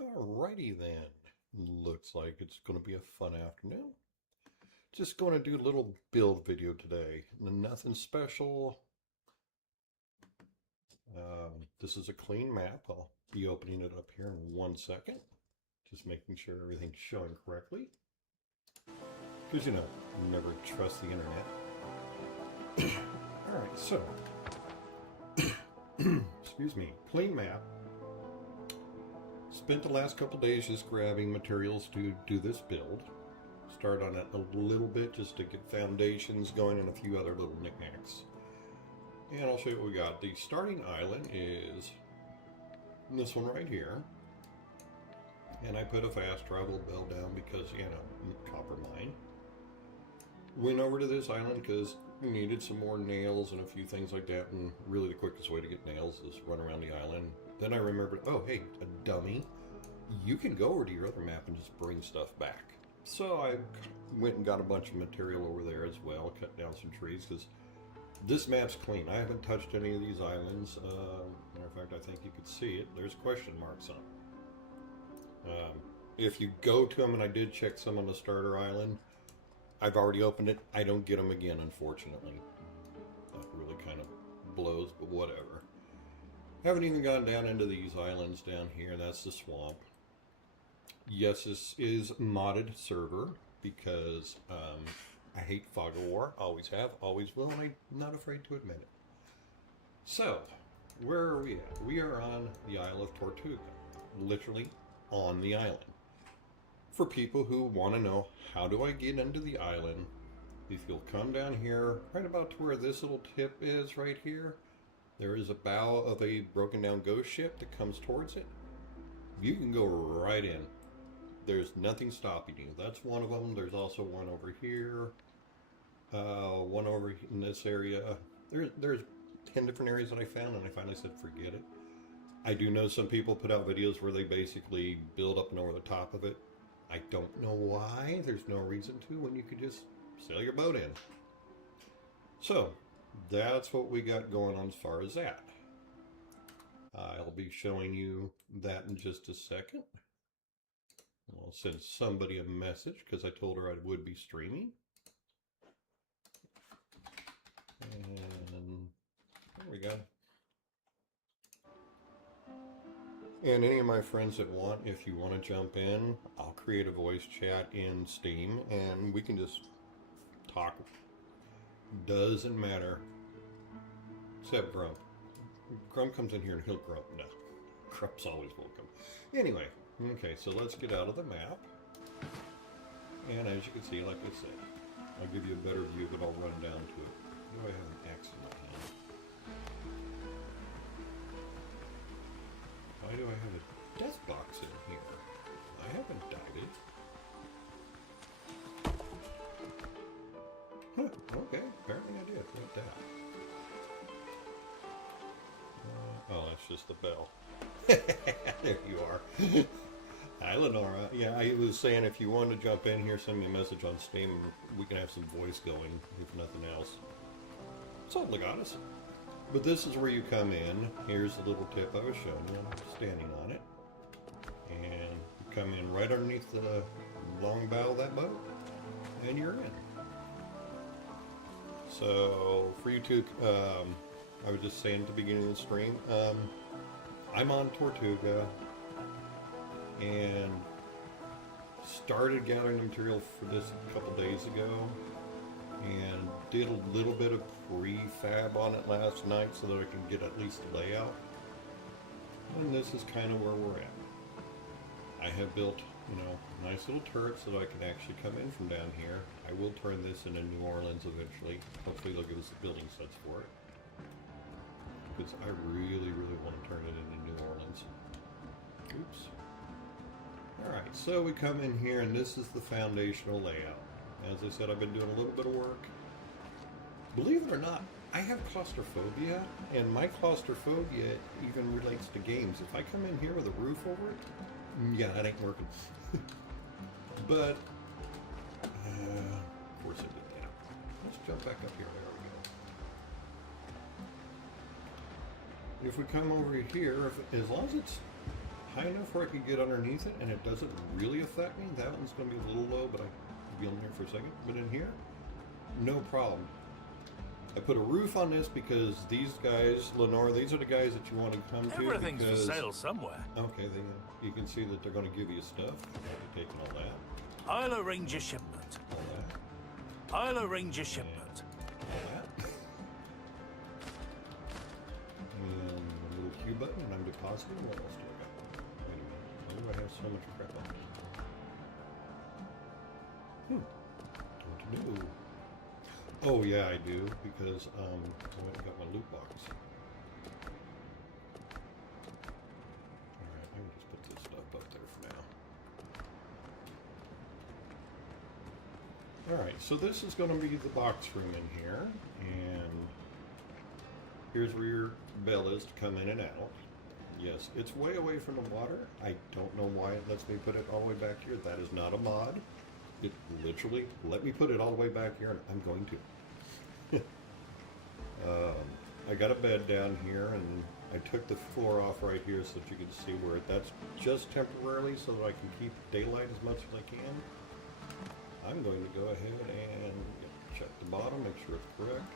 Alrighty then. Looks like it's going to be a fun afternoon. Just going to do a little build video today. Nothing special. This is a clean map. I'll be opening it up here in 1 second. Just making sure everything's showing correctly. Because, you never trust the internet. Alright, so. Excuse me. Clean map. Spent the last couple days just grabbing materials to do this build. Start on it a little bit just to get foundations going and a few other little knickknacks. And I'll show you what we got. The starting island is this one right here. And I put a fast travel bell down because, copper mine. Went over to this island because we needed some more nails and a few things like that. And really the quickest way to get nails is run around the island. Then I remembered, oh hey, a dummy. You can go over to your other map and just bring stuff back. So I went and got a bunch of material over there as well, cut down some trees, because this map's clean. I haven't touched any of these islands. Matter of fact, I think you could see it. There's question marks on them. If you go to them, and I did check some on the starter island, I've already opened it. I don't get them again, unfortunately. That really kind of blows, but whatever. Haven't even gone down into these islands down here. That's the swamp. Yes, this is modded server because I hate fog of war. Always have, always will, and I'm not afraid to admit it. So, where are we at? We are on the Isle of Tortuga. Literally on the island. For people who want to know, how do I get into the island? If you'll come down here, right about to where this little tip is right here, there is a bow of a broken down ghost ship that comes towards it. You can go right in. There's nothing stopping you. That's one of them. There's also one over here. One over in this area. There's 10 different areas that I found, and I finally said forget it. I do know some people put out videos where they basically build up and over the top of it. I don't know why. There's no reason to when you could just sail your boat in. So, that's what we got going on as far as that. I'll be showing you that in just a second. I'll send somebody a message because I told her I would be streaming. And there we go. And any of my friends that want, if you want to jump in, I'll create a voice chat in Steam and we can just talk. Doesn't matter. Except Grump. Grump comes in here and he'll grump. No. Grump's always welcome. Anyway, okay, so let's get out of the map. And as you can see, like I said, I'll give you a better view, but I'll run down to it. Do I have an axe in my hand? Why do I have a death box in here? I haven't died it. Huh, okay, apparently I did. What that? Oh, that's just the bell. There you are. Hi, Lenora. Yeah, I was saying if you want to jump in here, send me a message on Steam. We can have some voice going, if nothing else. It's all Legatus. But this is where you come in. Here's the little tip I was showing you. I'm standing on it. And you come in right underneath the long bow of that boat. And you're in. So, for you two, I was just saying at the beginning of the stream, I'm on Tortuga and started gathering the material for this a couple days ago and did a little bit of prefab on it last night so that I can get at least the layout. And this is kind of where we're at. I have built, nice little turrets so that I can actually come in from down here. I will turn this into New Orleans eventually. Hopefully they'll give us the building sets for it. Because I really, really want to turn it into New Orleans. Oops. Alright, so we come in here and this is the foundational layout. As I said, I've been doing a little bit of work. Believe it or not, I have claustrophobia, and my claustrophobia even relates to games. If I come in here with a roof over it, yeah, that ain't working. But, of course I did that. Let's jump back up here. There we go. If we come over here, as long as it's high enough where I could get underneath it and it doesn't really affect me. That one's going to be a little low, but I'll be on there for a second. But in here, no problem. I put a roof on this because these guys, Lenore, these are the guys that you want to come to. Everything's for sale somewhere. Okay, you can see that they're going to give you stuff. I'll be taking all that. I'll arrange a shipment. All that. I'll arrange a shipment. All that. And a little Q button, and I'm depositing. What else do I got? Wait a minute. Why do I have so much crap on? Don't know. Oh yeah, I do, because I went and got my loot box. Alright, I can just put this stuff up there for now. Alright, so this is going to be the box room in here, and here's where your bell is to come in and out. Yes, it's way away from the water. I don't know why it lets me put it all the way back here. That is not a mod. It literally let me put it all the way back here, and I'm going to. I got a bed down here, and I took the floor off right here so that you can see where that's just temporarily so that I can keep daylight as much as I can. I'm going to go ahead and check the bottom, make sure it's correct,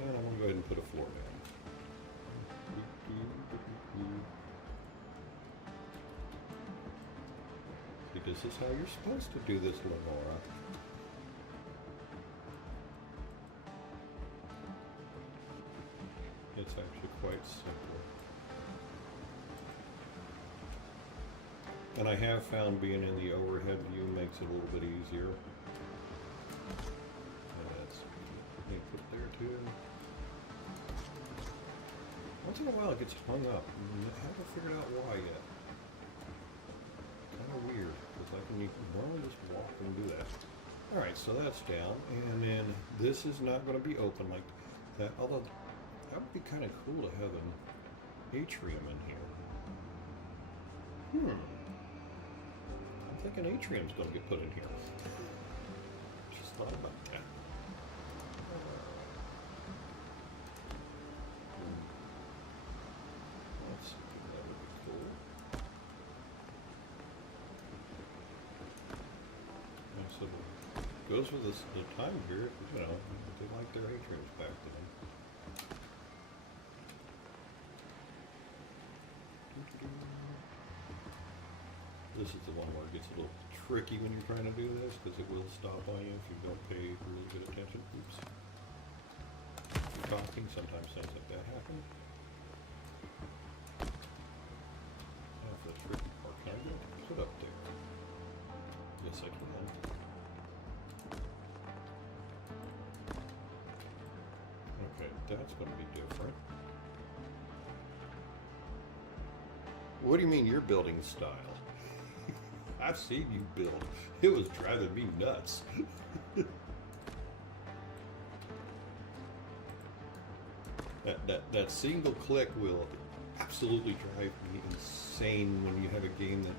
and I'm going to go ahead and put a floor down. This is how you're supposed to do this, Lenora. It's actually quite simple. And I have found being in the overhead view makes it a little bit easier. And that's put there too. Once in a while it gets hung up. I haven't figured out why yet. Kind of weird, because I can normally just walk and do that. Alright, so that's down, and then this is not going to be open like that, although that would be kind of cool to have an atrium in here. I'm thinking atrium's going to get put in here. Just thought about that. Let's see, that would be cool. So it goes with this, the time period, you know, they like their atriums back then. This is the one where it gets a little tricky when you're trying to do this, because it will stop on you if you don't pay really good attention. Oops. If you're talking, sometimes things like that happen. That's the tricky part. Can I go put up there? Yes, I can. Okay, that's going to be different. What do you mean your building style? I've seen you build. It was driving me nuts. That single click will absolutely drive me insane when you have a game that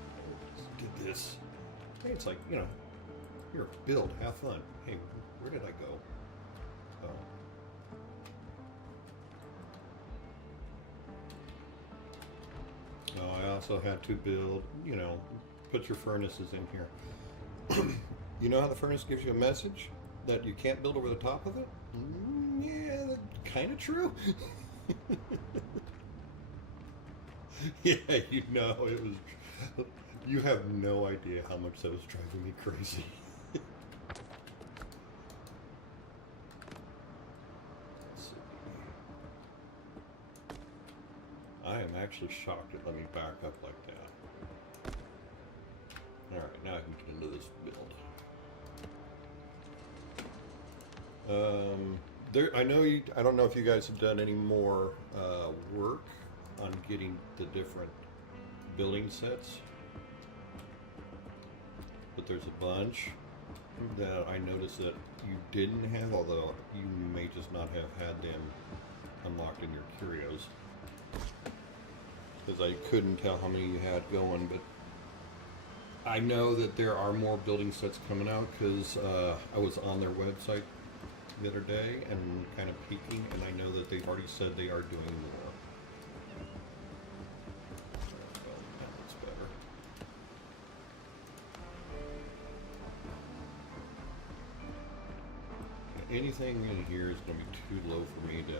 did this. Hey, it's like, you know, here, build, have fun. Hey, where did I go? Oh. Oh, I also had to build, you know, put your furnaces in here. You know how the furnace gives you a message that you can't build over the top of it? Yeah, that's kind of true. Yeah, you know, it was... You have no idea how much that was driving me crazy. I am actually shocked it let me back up like that. Alright, now I can get into this build. I don't know if you guys have done any more work on getting the different building sets, but there's a bunch that I noticed that you didn't have, although you may just not have had them unlocked in your curios, because I couldn't tell how many you had going. But I know that there are more building sets coming out, because I was on their website the other day and kind of peeking, and I know that they've already said they are doing more. anything in here is going to be too low for me to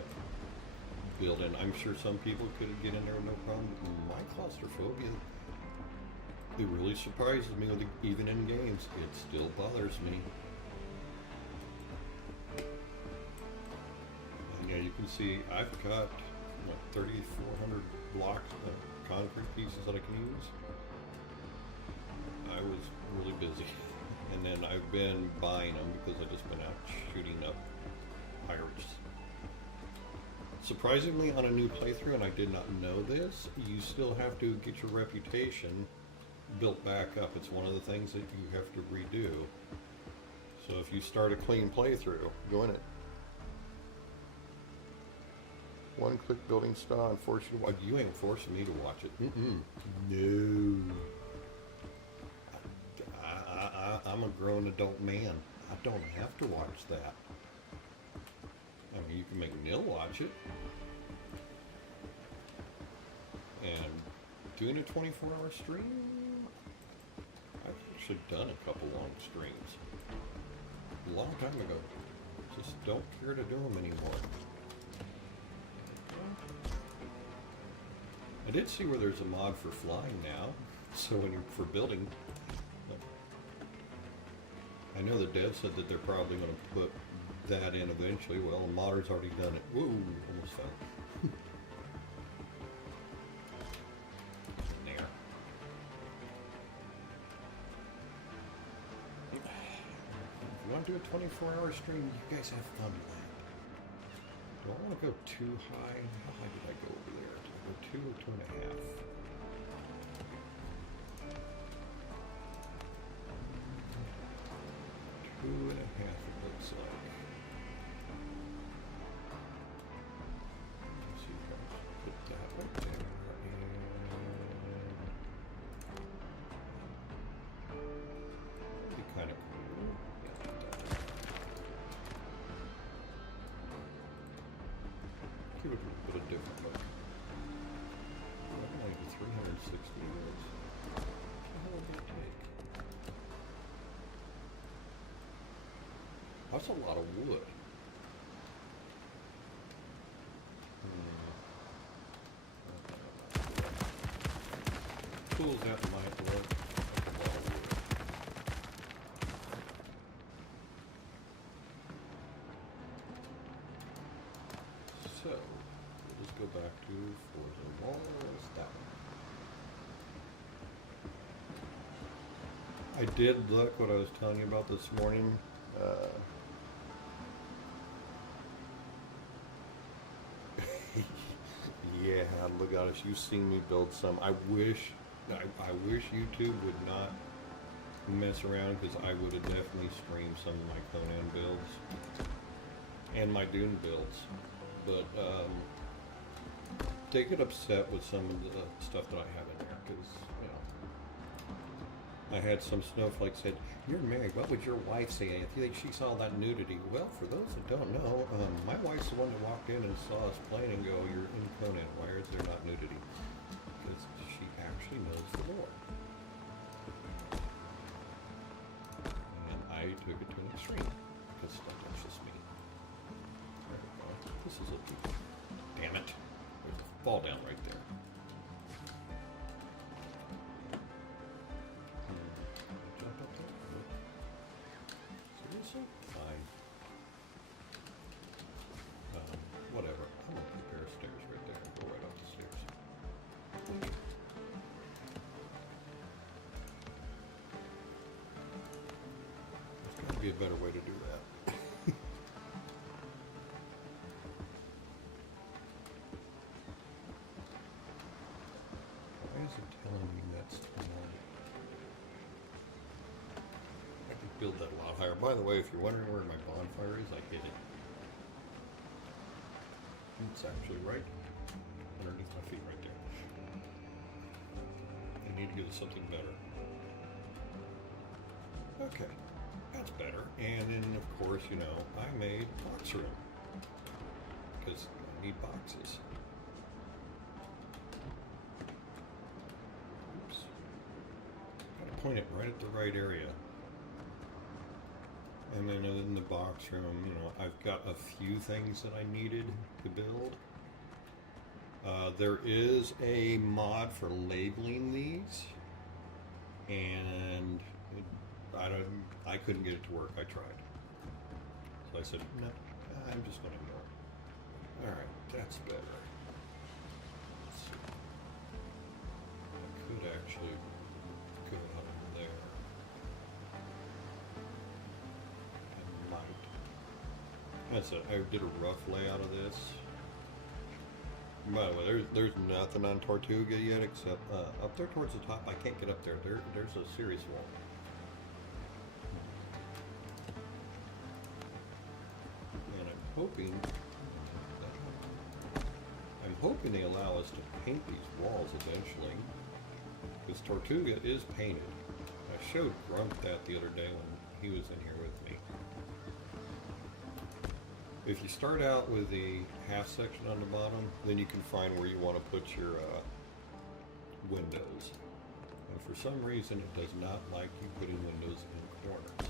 build in. I'm sure some people could get in there no problem. My claustrophobia, it really surprises me with even in games. It still bothers me. And yeah, you can see I've got 3,400 blocks of concrete pieces that I can use. I was really busy. And then I've been buying them because I've just been out shooting up pirates. Surprisingly, on a new playthrough, and I did not know this, you still have to get your reputation built back up. It's one of the things that you have to redo. So if you start a clean playthrough, go in it. One click building style and force you to watch. You ain't forcing me to watch it. No. I'm a grown adult man. I don't have to watch that. I mean, you can make Neil watch it. And doing a 24-hour stream, I've actually done a couple long streams. A long time ago. Just don't care to do them anymore. I did see where there's a mod for flying now. So when you're for building, I know the dev said that they're probably going to put that in eventually. Well, the modder's already done it. Woo, almost fell. There. If you want to do a 24-hour stream, you guys have fun with that. Do I want to go too high? How high did I go over there? Did I go 2 or 2.5? 2.5 it looks like. Let's see if I can put that right there. That'd be kind of cool. Yeah, like that. Give it a bit of different look. Like the 360 years. What the hell would that take? That's a lot of wood. Cool as that might look. That's a lot of wood. So, we'll just go back to Forza Walls, that one. I did look what I was telling you about this morning. Yeah, look at us. You've seen me build some. I wish YouTube would not mess around, because I would have definitely streamed some of my Conan builds and my Dune builds. But they get upset with some of the stuff that I have in there, because I had some snowflakes said, "You're married, what would your wife say if she saw that nudity?" Well, for those that don't know, my wife's the one that walked in and saw us playing and go, "You're in Conan, why is there not nudity?" Because she actually knows the lore. And I took it to an extreme, because that's just me. There we go. This is a... Damn it. There's a fall down right there. Fine. Whatever. I'm gonna put a pair of stairs right there and go right up the stairs. There's gotta be a better way to do that. Why is it telling me that's small? I could build that a lot higher. By the way, if you're wondering where my bonfire is, I hid it. It's actually right underneath my feet right there. I need to get something better. Okay, that's better. And then, of course, I made box room, because I need boxes. Oops. Gotta point it right at the right area. And then in the box room, you know, I've got a few things that I needed to build. There is a mod for labeling these, and I couldn't get it to work. I tried, so I said, no, I'm just gonna go. All right, that's better. Let's see. I could actually go out of there. I might. That's it. I did a rough layout of this. By the way, there's nothing on Tortuga yet except up there towards the top. I can't get up there. There's a serious wall. And I'm hoping they allow us to paint these walls eventually, because Tortuga is painted. I showed Grunt that the other day when he was in here with me. If you start out with the half section on the bottom, then you can find where you want to put your windows. And for some reason, it does not like you putting windows in corners.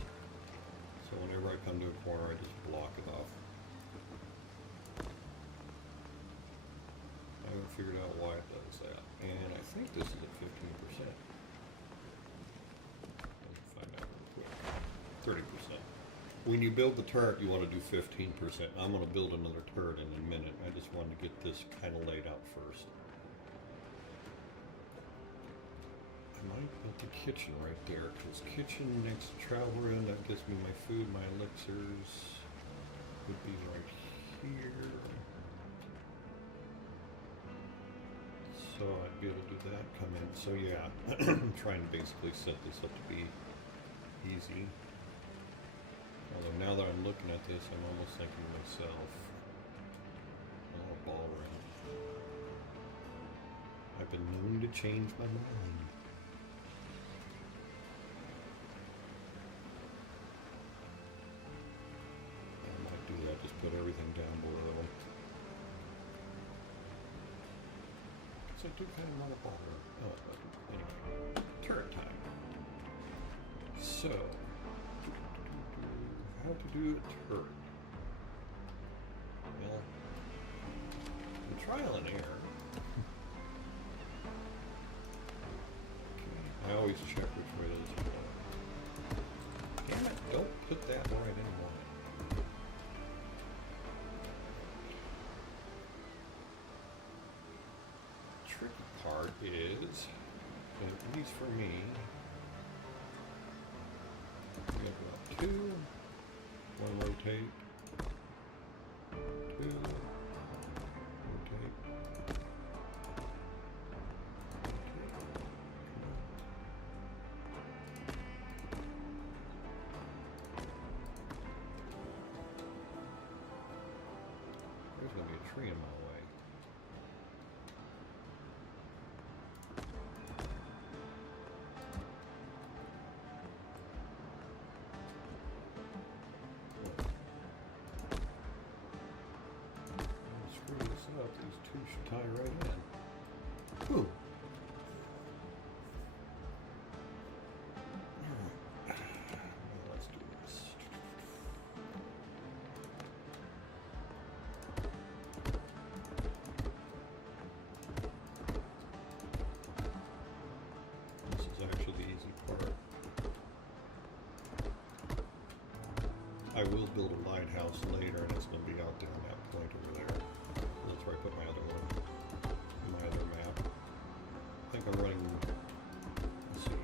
So whenever I come to a corner, I just block it off. I haven't figured out why it does that. And I think this is at 15%. Let's find out real quick. 30%. When you build the turret, you want to do 15%. I'm going to build another turret in a minute. I just wanted to get this kind of laid out first. I might build the kitchen right there, because kitchen next to travel room, that gives me my food, my elixirs, would be right here. So I'd be able to do that, come in. So yeah, I'm trying to basically set this up to be easy. Although now that I'm looking at this, I'm almost thinking to myself, oh, Balrog. I've been known to change my mind. I might do that, just put everything down below. Because I do kind of want a Balrog. Oh, anyway, turret time. So, how to do a turret? Well, the trial and error. Okay, I always check which way those are going. Damn it, don't put that where I didn't want it. Tricky part is, at least for me, we have about two. One rotate, two, rotate, there's going to be a tree in my way. These two should tie right in. Whew. Alright. Let's do this. This is actually the easy part. I will build a lighthouse later, and it's going to be out there on that point over there. That's where I put my other one, my other map. I think I'm running, let's see,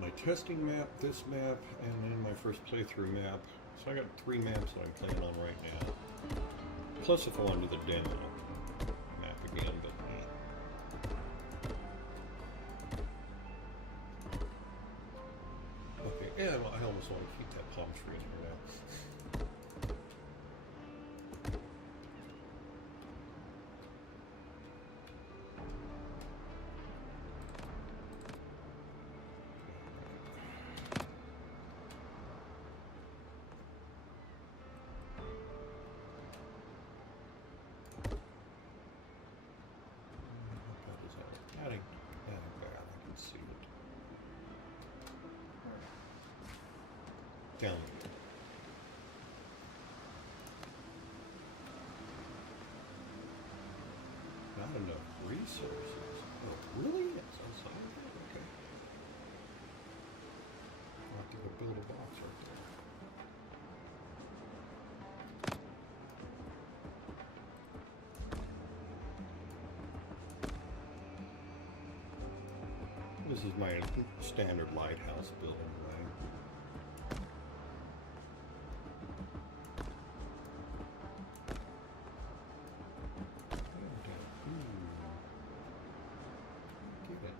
my testing map, this map, and then my first playthrough map. So I got 3 maps that I'm playing on right now. Plus if I want to do the demo map again, but okay, yeah, I almost want to keep that palm tree in here now. down. Not enough resources. Oh, really? It's outside of it? Okay. I'll have to go build a box right there. This is my standard lighthouse building, right? Get it.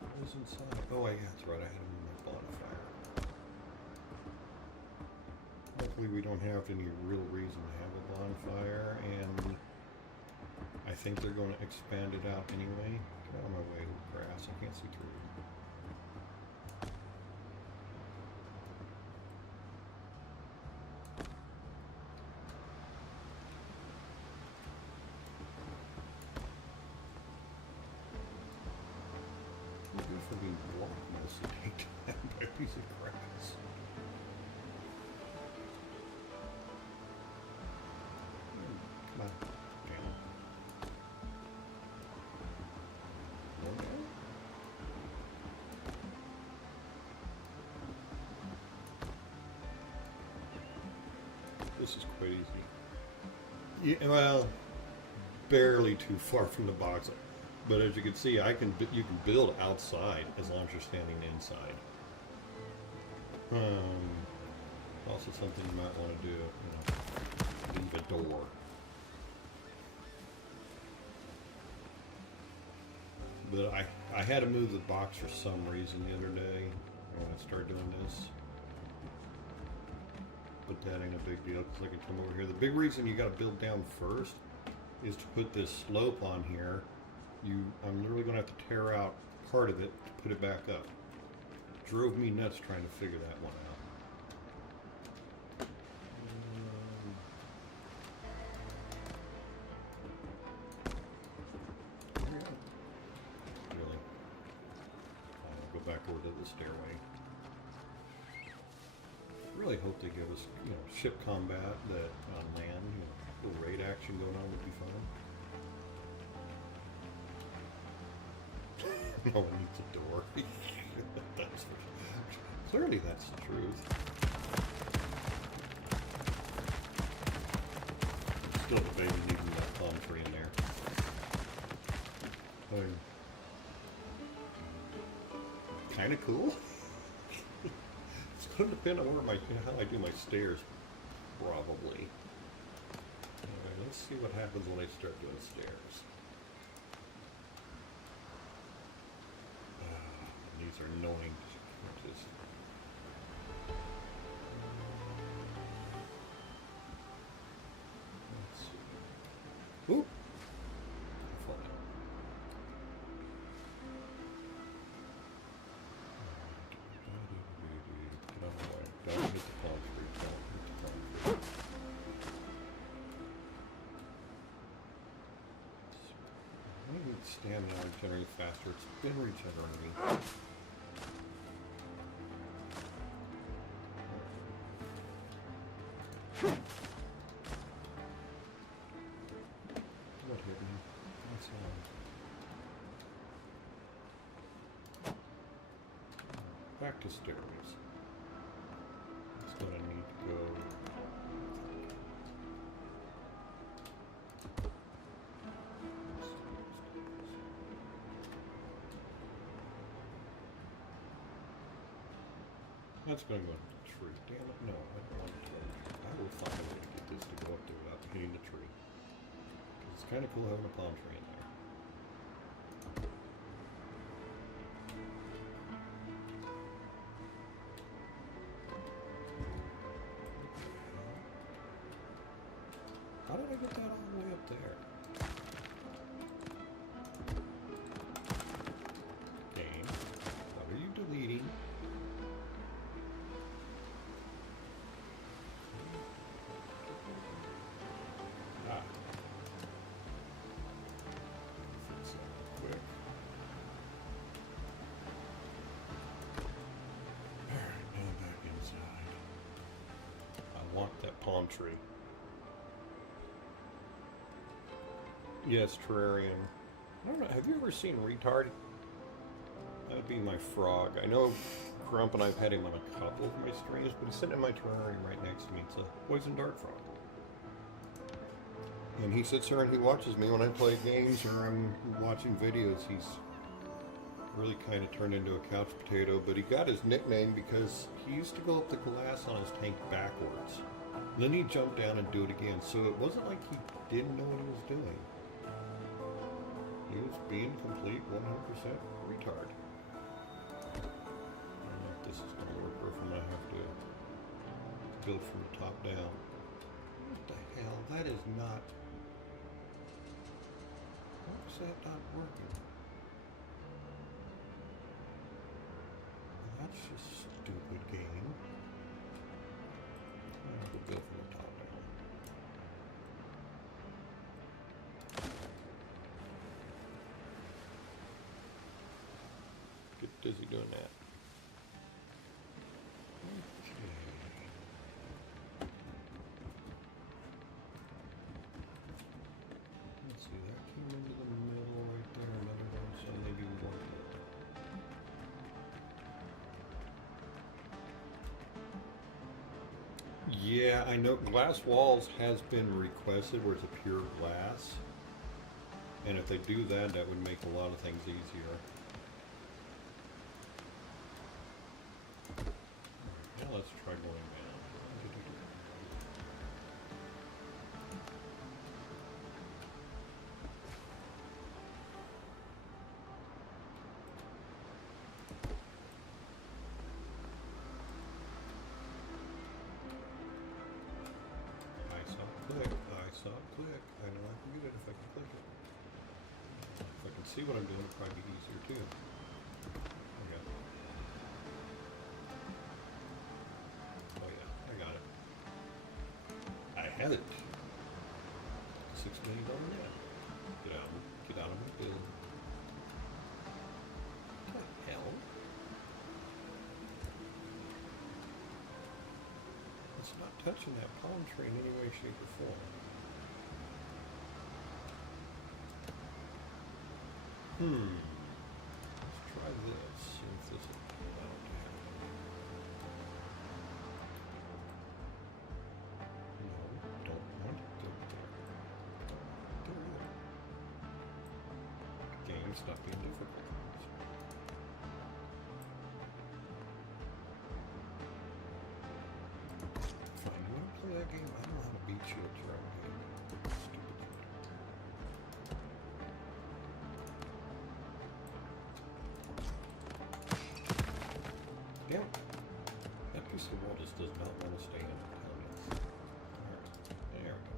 What was inside? Oh, yeah, that's right. I had to move my bonfire. Hopefully we don't have any real reason to have a bonfire, and I think they're going to expand it out anyway. Get out of my way, little grass. I can't see through. Good for being blocked mostly taken down by a piece of grass. Come on, down. More down? This is quite easy. Yeah, well, barely too far from the box. But as you can see, you can build outside as long as you're standing inside. Also something you might want to do, leave a door. But I had to move the box for some reason the other day when I started doing this. But that ain't a big deal because I can come over here. The big reason you got to build down first is to put this slope on here. I'm literally going to have to tear out part of it to put it back up. Drove me nuts trying to figure that one out. Really? I'll go back over to the stairway. Really hope they give us, ship combat that on land, little raid action going on would be fun. No one needs a door. Clearly that's the truth. Still debating leaving that palm tree in there. Kind of cool. It's going to depend on where how I do my stairs, probably. Alright, let's see what happens when I start doing stairs. These are annoying. Just let's see. Oop! I fall down. Don't hit the palm tree. Don't hit the palm tree. I need to stand now and generate faster. It's been regenerating. What hit me? What's back to stairways. It's gonna need to go. That's going to go into the tree. Damn it, no, I don't want it to go into the tree. I will find a way to get this to go up there without hitting the tree. It's kind of cool having a palm tree in there. How did I get that all the way up there? Game, what are you deleting? Quick. Alright, now back inside. palm tree. Yes, terrarium. I don't know. Have you ever seen Retard? That would be my frog. I know Grump and I've had him on a couple of my streams, but he's sitting in my terrarium right next to me. It's a poison dart frog. And he sits there and he watches me when I play games or I'm watching videos. He's really kind of turned into a couch potato, but he got his nickname because he used to go up the glass on his tank backwards. And then he'd jump down and do it again. So it wasn't like he didn't know what he was doing. He was being complete 100% retard. I don't know if this is going to work or if I'm going to have to build from the top down. What the hell? That is not... Why is that not working? That's just stupid game. I'm going to build from the top down. Get dizzy doing that. Okay. Let's see, that came into the middle right there, another one, so maybe we won't do it. Yeah, I know glass walls has been requested where it's a pure glass. And if they do that, that would make a lot of things easier. Now let's try going down. I saw click. I saw click. I know I can get it if I can click it. If I can see what I'm doing, it'll probably be easier too. Okay. Oh yeah, I got it. I had it. $6 million net. Get out of my build. What the hell? It's not touching that palm tree in any way, shape, or form. Let's try this. See if this will pull out. No, don't want it to go there. Game, stop being difficult. Fine, you want to play that game? I don't know how to beat you at your own game. Stupid. Damn it. That piece of wall just does not want to stay in the comments. Alright, there we go.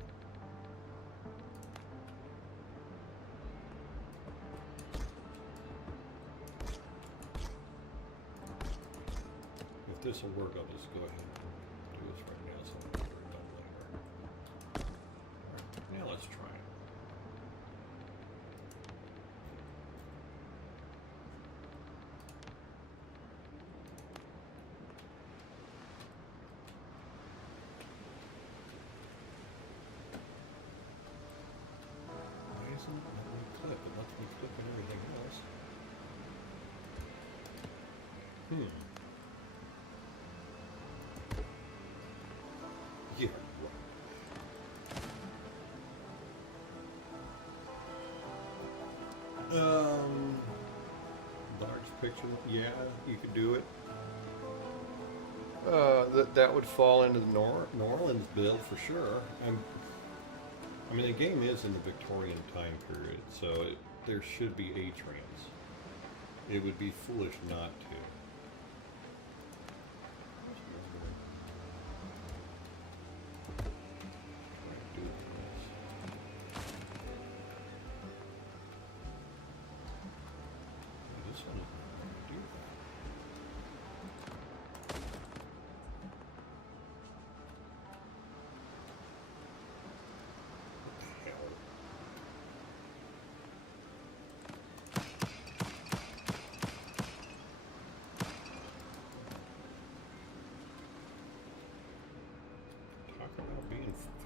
If this will work, I'll just go ahead and do this right now so I can get it done later. Alright, now let's try it. Why isn't it letting me clip? It lets me clip and everything else. Yeah, right. Large picture. Yeah, you could do it. That would fall into the New Orleans build for sure. I mean, the game is in the Victorian time period, so there should be A-trams. It would be foolish not to.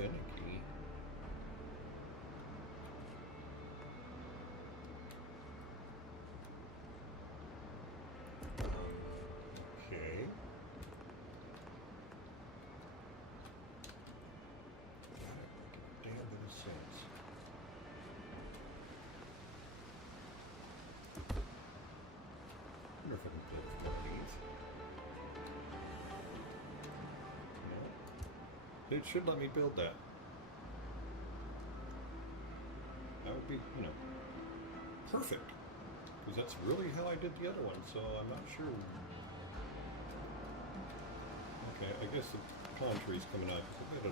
finicky. Okay. Damn bit of sense. I wonder if I can build one of these. No. It should let me build that. That would be, you know, perfect. Because that's really how I did the other one, so I'm not sure. Okay, I guess the palm tree's coming out. If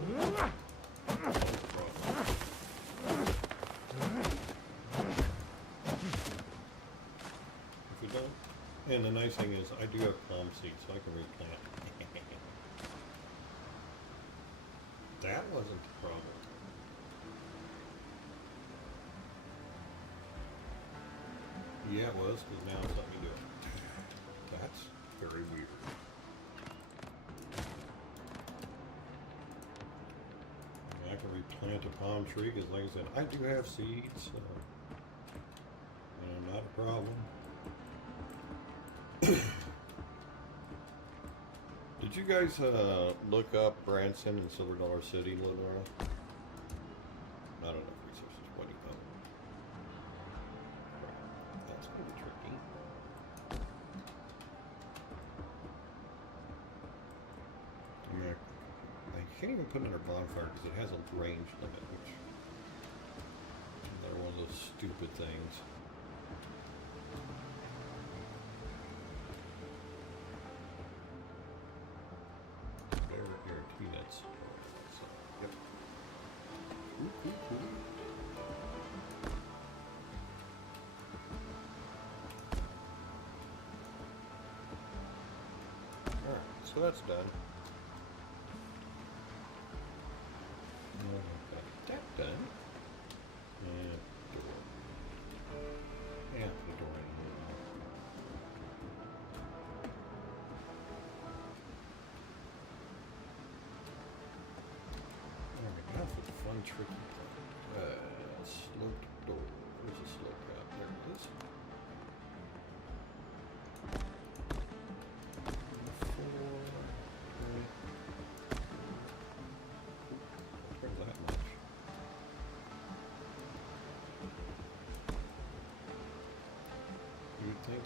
we don't, and the nice thing is I do have palm seeds, so I can replant. That wasn't the problem. Yeah, it was, because now it's letting me do it. That's very weird. I can replant a palm tree, because like I said, I do have seeds, so not a problem. Did you guys look up Branson and Silver Dollar City, Lenora? Not enough resources. What do you know? That's going to be tricky. Yeah, I can't even put it under bonfire because it has a range limit, which is another one of those stupid things. So that's done. That done. And door. Yeah, the door in here. Alright, now for the fun, tricky part. Sloped door. Where's the slope at? There it is.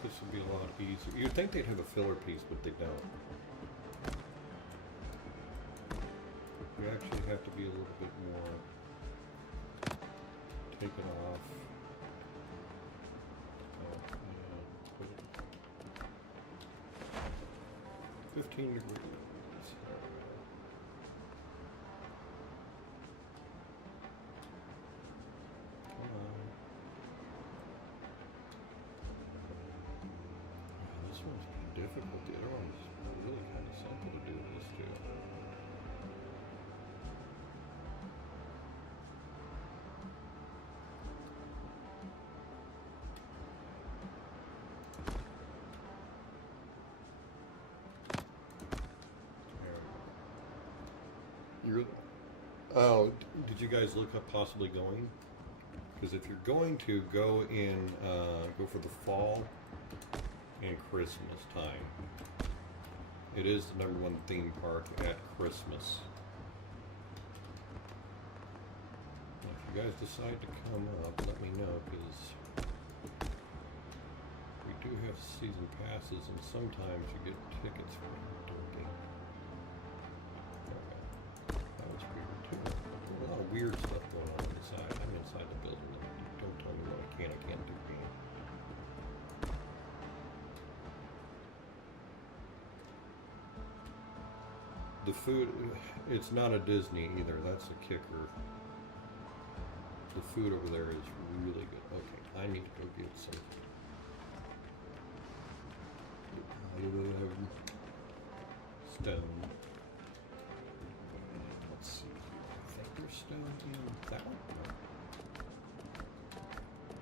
This would be a lot easier. You'd think they'd have a filler piece, but they don't. You actually have to be a little bit more taken off. 15 degrees. Difficult. The other one was really kind of simple to do this too. Oh, did you guys look up possibly going? Because if you're going to go in, go for the fall and Christmas time. It is the #1 theme park at Christmas. If you guys decide to come up, let me know, because we do have season passes and sometimes you get tickets for dorking. That was weird too. There's a lot of weird stuff going on inside. I'm inside the building. Don't tell me what I can't do. The food, it's not a Disney either, that's a kicker. The food over there is really good. Okay, I need to go get some stone. Let's see, I think there's stone in that one.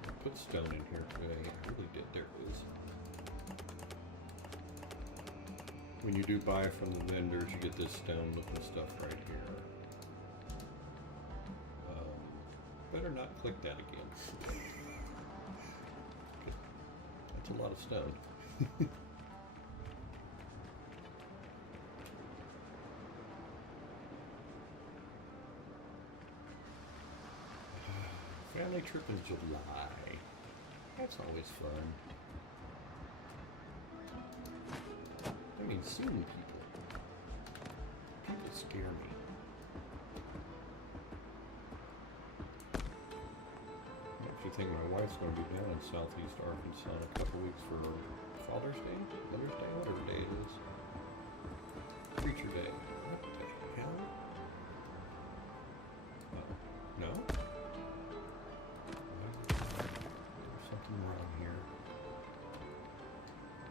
I put stone in here today, I really did, there it is. When you do buy from the vendors, you get this stone looking stuff right here. better not click that again. That's a lot of stone. Family trip in July. That's always fun. I mean, seeing people. People scare me. I actually think my wife's going to be down in southeast Arkansas in a couple weeks for Father's Day? Mother's Day? Whatever day it is. Preacher Day. What the hell? No? There's something wrong here.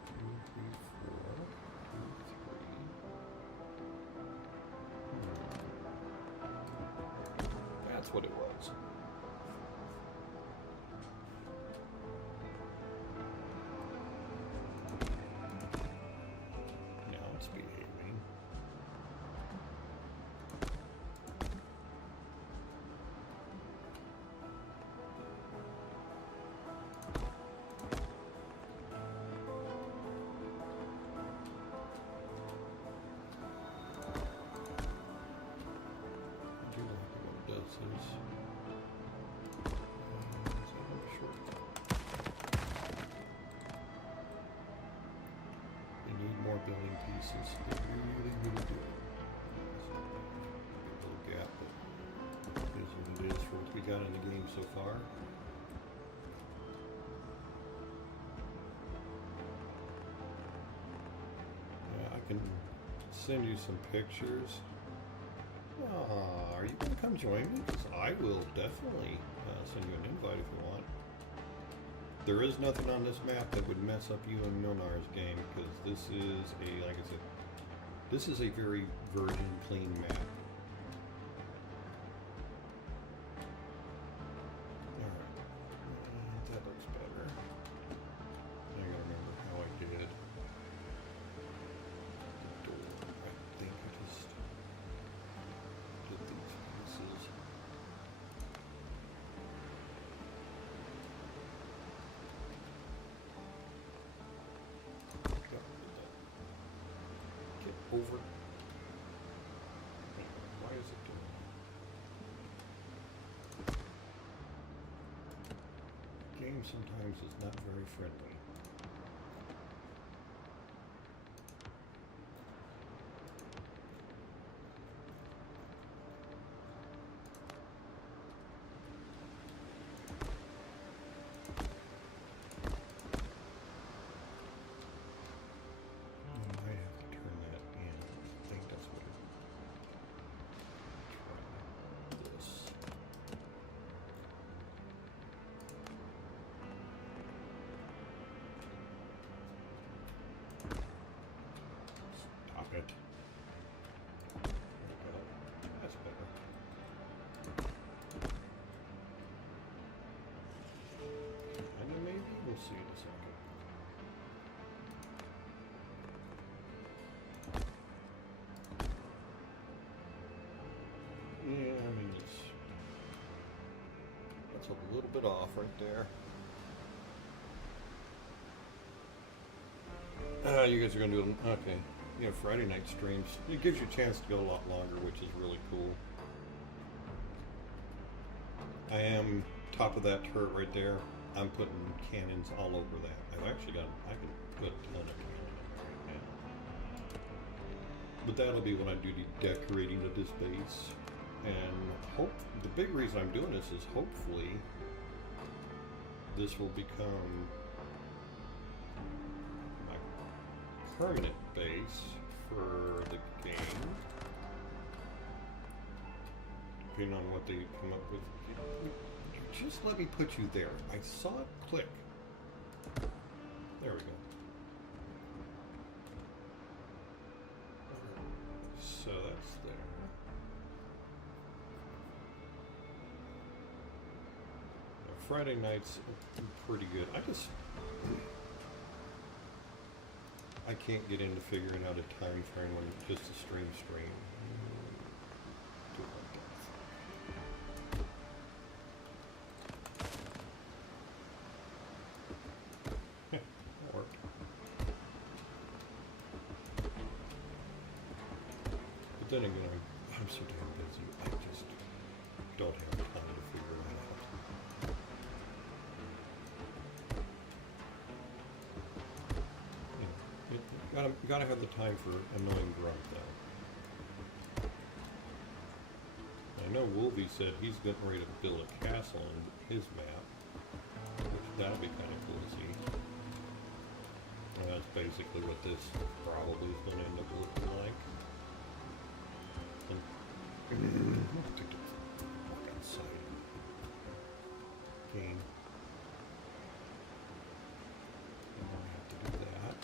2, 3, 4, 2, 3. That's what it was. Now it's behaving. I do like it when it does this. They need more building pieces. They really, really do. A little gap, but it is what it is for what we got in the game so far. Yeah, I can send you some pictures. Are you going to come join me? 'Cause I will definitely send you an invite if you want. There is nothing on this map that would mess up you and Milnar's game, because this is a, like I said, this is a very virgin, clean map. Alright, that looks better. I gotta remember how I did the door. I think I just did these pieces. Get over. Why is it doing that? Game sometimes is not very friendly. I might have to turn that in. I think that's what it is. Try this. Stop it. There we go. That's better. And then maybe we'll see in a second. Yeah, I mean, that's a little bit off right there. You guys are going to do it. Okay. Yeah, Friday night streams. It gives you a chance to go a lot longer, which is really cool. I am top of that turret right there. I'm putting cannons all over that. I've actually got, I can put a ton of cannons right now. But that'll be when I do the decorating of this base. And the big reason I'm doing this is hopefully this will become my permanent base for the game. Depending on what they come up with. Just let me put you there. I saw it click. There we go. So that's there. Friday nights are pretty good. I can't get into figuring out a time frame when just a stream. Do it like that. then again, I'm so damn busy. I just don't have time to figure it out. Gotta have the time for annoying grunt though. I know Wolvie said he's getting ready to build a castle on his map, which that'll be kind of cool to see. And that's basically what this probably is going to end up looking like. Walk outside. Game. I don't have to do that.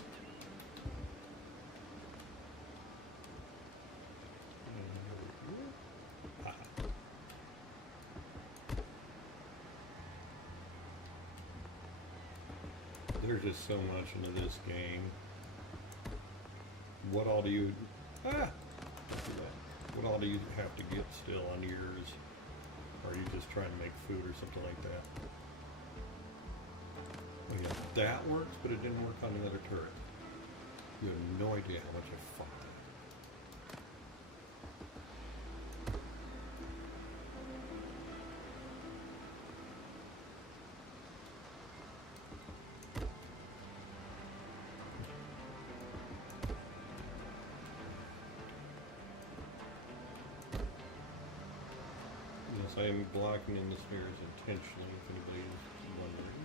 There's just so much into this game. What all do you... What all do you have to get still on yours? Or are you just trying to make food or something like that? Oh yeah, that works, but it didn't work on another turret. You have no idea how much I fucked that. I am blocking in the stairs intentionally, if anybody is wondering.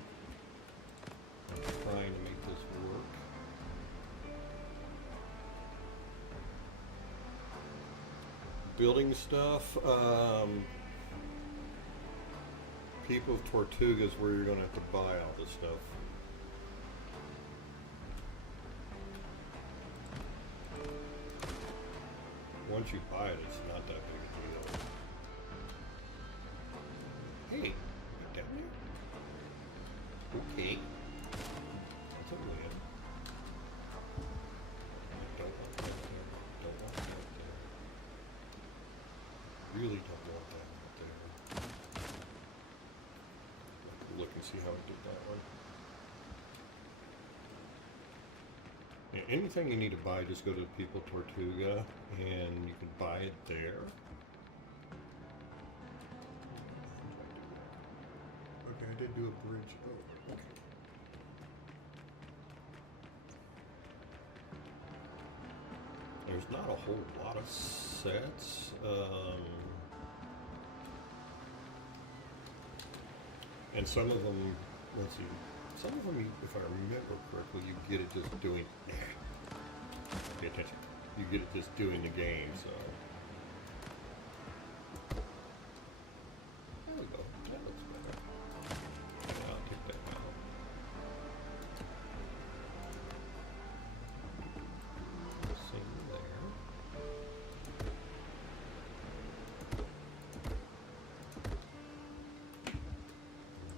I'm trying to make this work. Building stuff, people of Tortuga is where you're going to have to buy all this stuff. Once you buy it, it's not that big a deal. Hey, you down there? Okay. That's a win. I don't want that there. Don't want that there. Really don't want that out there. Look and see how I did that one. Yeah, anything you need to buy, just go to People Tortuga and you can buy it there. Okay, I did do a bridge. Oh, okay. There's not a whole lot of sets. And some of them, let's see, some of them, if I remember correctly, you get it just doing, pay attention, you get it just doing the game, so. There we go, that looks better. Yeah, I'll take that out. Same there.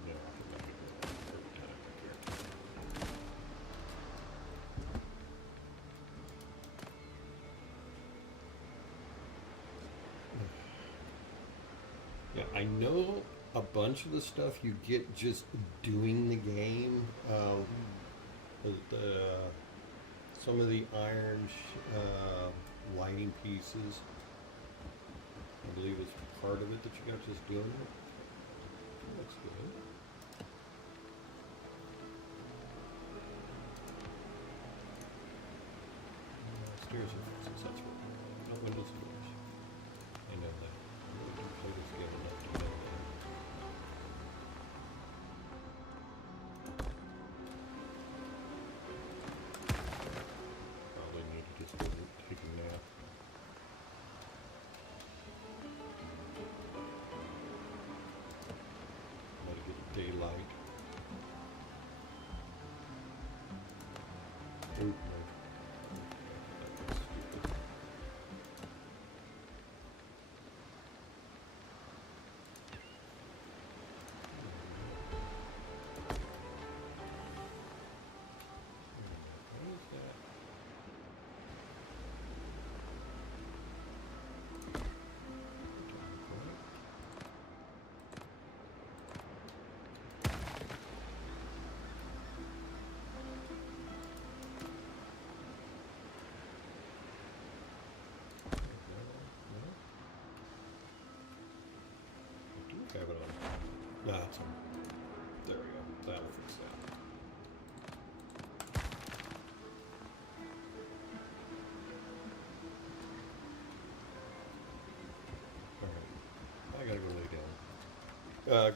Yeah, I can make it every time I care. Yeah, I know a bunch of the stuff you get just doing the game. Some of the iron lighting pieces, I believe is part of it that you got just doing it. That's good. Stairs are successful. No windows, doors. I know that. I'm going to play this game enough to know that. Probably need to just go take a nap. Let it get daylight. Oop, no. That's stupid. What is that?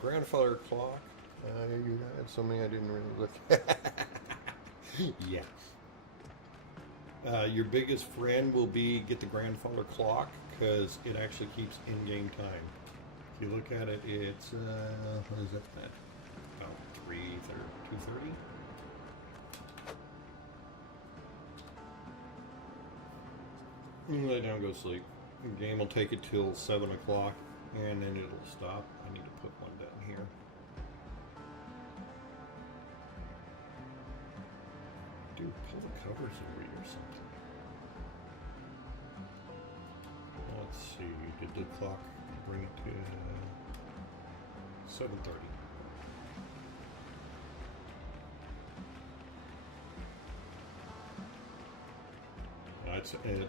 grandfather clock. You had so many I didn't really look at. Yeah. Your biggest friend will be get the grandfather clock because it actually keeps in-game time. If you look at it, it's what is that? About 2:30. You lay down, go sleep. The game will take it till 7 o'clock, and then it'll stop. I need to put one down here. Dude, pull the covers over you or something. Let's see. Did the clock bring it to 7:30?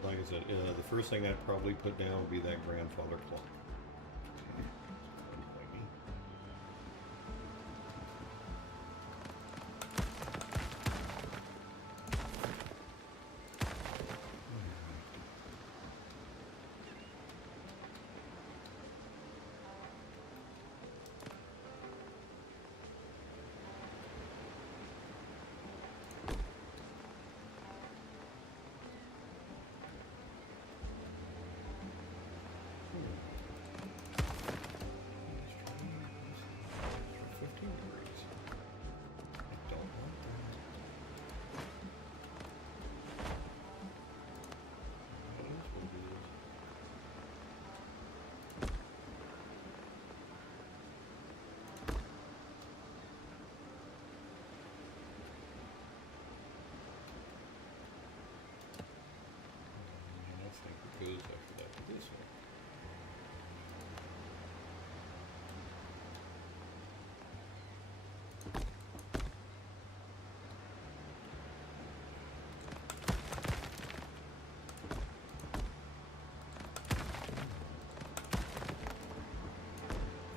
Like I said, the first thing I'd probably put down would be that grandfather clock. Goes after that to this one.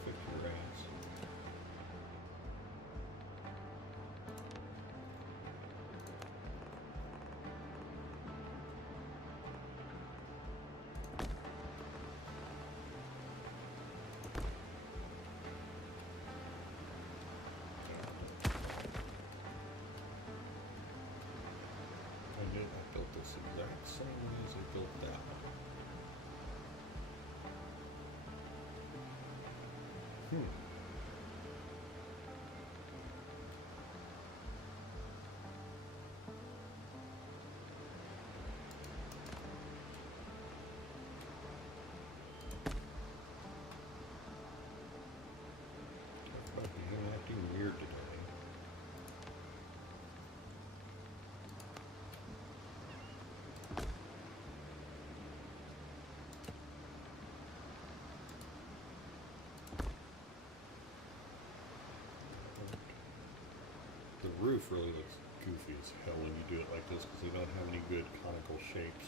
Fix your ass. I built this exact same way as I built that one. Everybody's acting weird today. The roof really looks goofy as hell when you do it like this because they don't have any good conical shapes.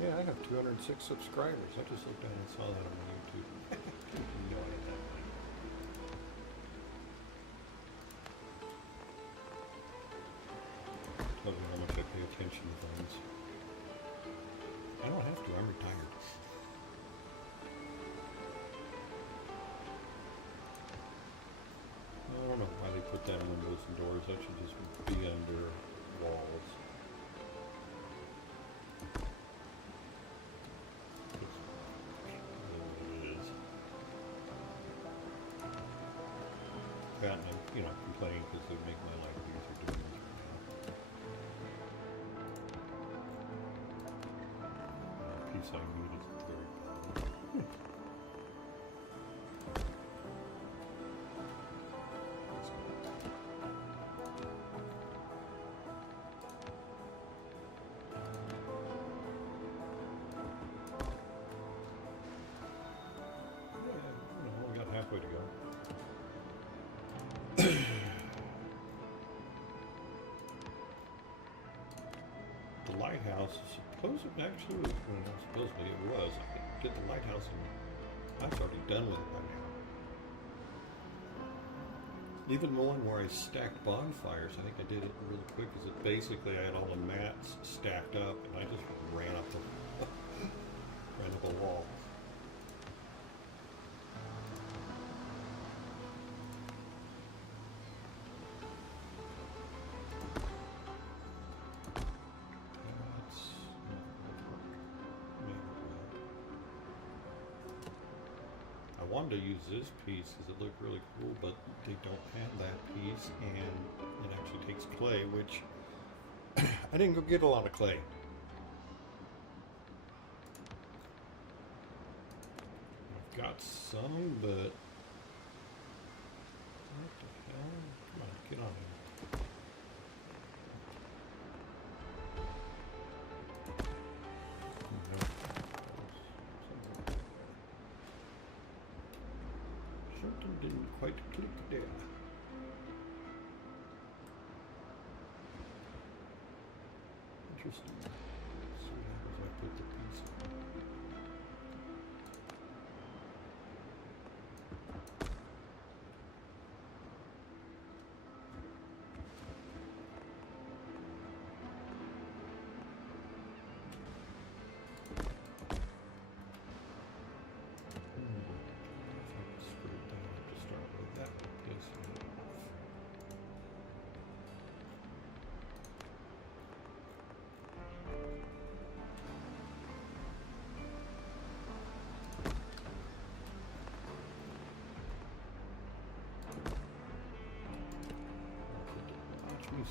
Yeah, I have 206 subscribers. I just looked down and saw that on my YouTube. No, I had that one. Tells me how much I pay attention to things. I don't have to. I'm retired. I don't know why they put that in windows and doors. That should just be under walls. Gotten, complaining because they make my life easier doing this right now. I muted at the very bottom. Yeah, we got halfway to go. The lighthouse is supposedly, actually, well, not supposedly it was. I did the lighthouse and I was already done with it by now. Even the one where I stacked bonfires, I think I did it really quick because it basically I had all the mats stacked up and I just ran up the ran up a wall. I wanted to use this piece because it looked really cool, but they don't have that piece, and it actually takes clay, which I didn't go get a lot of clay. I've got some, but what the hell? Come on, get on here. Something didn't quite click there. Interesting. Let's see what happens if I put the piece in.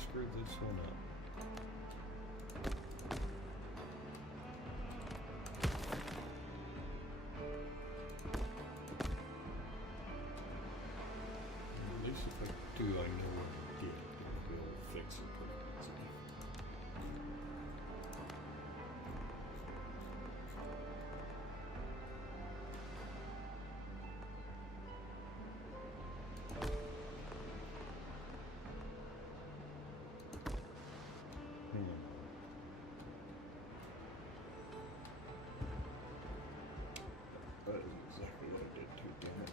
Screw this one up. At least if I do, I know what I did. I'll be able to fix it pretty easily. That is exactly what I did too, damn it.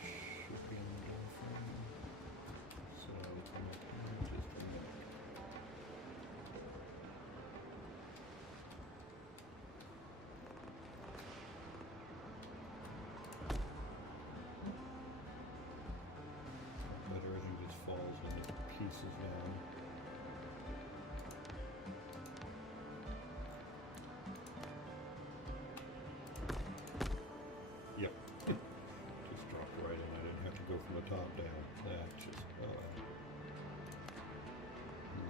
Shipping frame. So it's on the page is the neck. But everything just falls into pieces now. Yep. Just dropped right in. I didn't have to go from the top down. That just,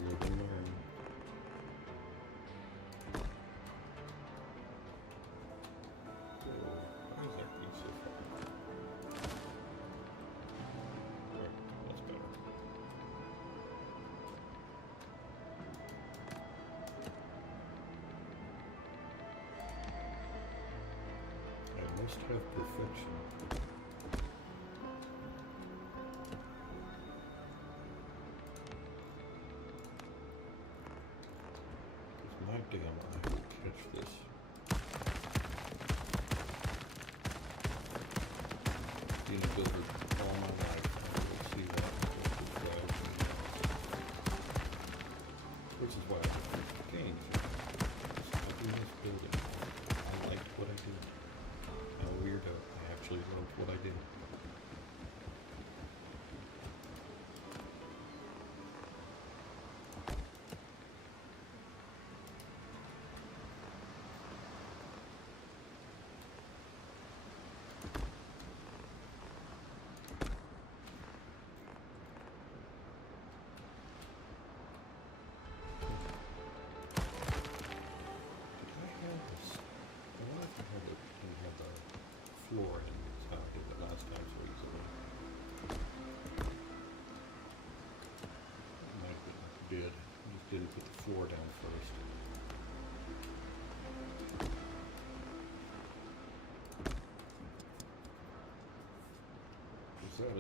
live and learn. Oh, why is that piece so far? There, that's better. I must have perfection. Because my damn eye will catch this. Being a builder all my life, I will see that which is why I like the games. I do this building. I liked what I did. I'm a weirdo. I actually loved what I did.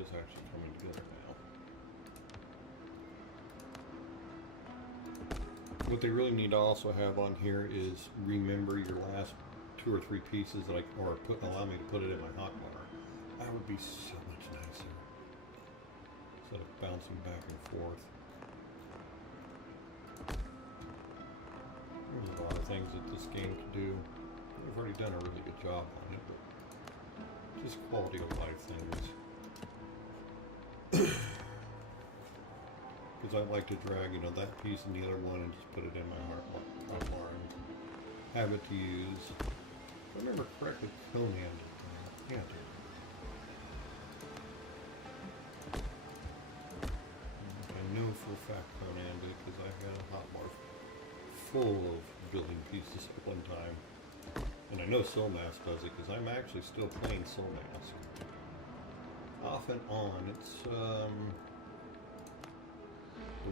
is actually coming together now. What they really need to also have on here is remember your last 2 or 3 pieces that allow me to put it in my hotbar. That would be so much nicer. Instead of bouncing back and forth. There's a lot of things that this game can do. I've already done a really good job on it, but just quality of life things. Because I like to drag, that piece and the other one and just put it in my hotbar and have it to use. If I remember correctly, Conan did that. Yeah, it did. I know for a fact Conan did because I had a hotbar full of building pieces at one time. And I know Soul Mask does it because I'm actually still playing Soul Mask. Off and on. It's The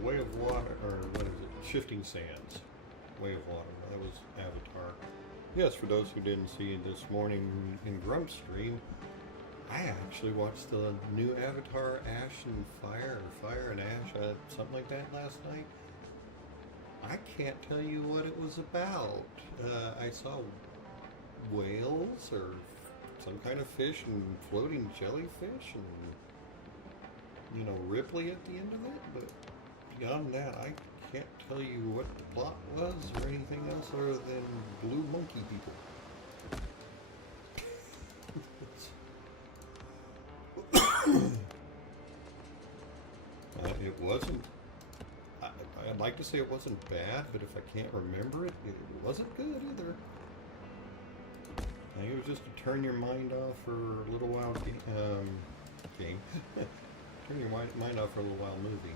Way of Water, or what is it? Shifting Sands. Way of Water. That was Avatar. Yes, for those who didn't see this morning in Grump's stream, I actually watched the new Avatar Ash and Fire, or Fire and Ash, something like that last night. I can't tell you what it was about. I saw whales or some kind of fish and floating jellyfish and, Ripley at the end of it, but beyond that, I can't tell you what the plot was or anything else other than blue monkey people. It wasn't, I'd like to say it wasn't bad, but if I can't remember it, it wasn't good either. I think it was just to turn your mind off for a little while game. Turn your mind off for a little while movie.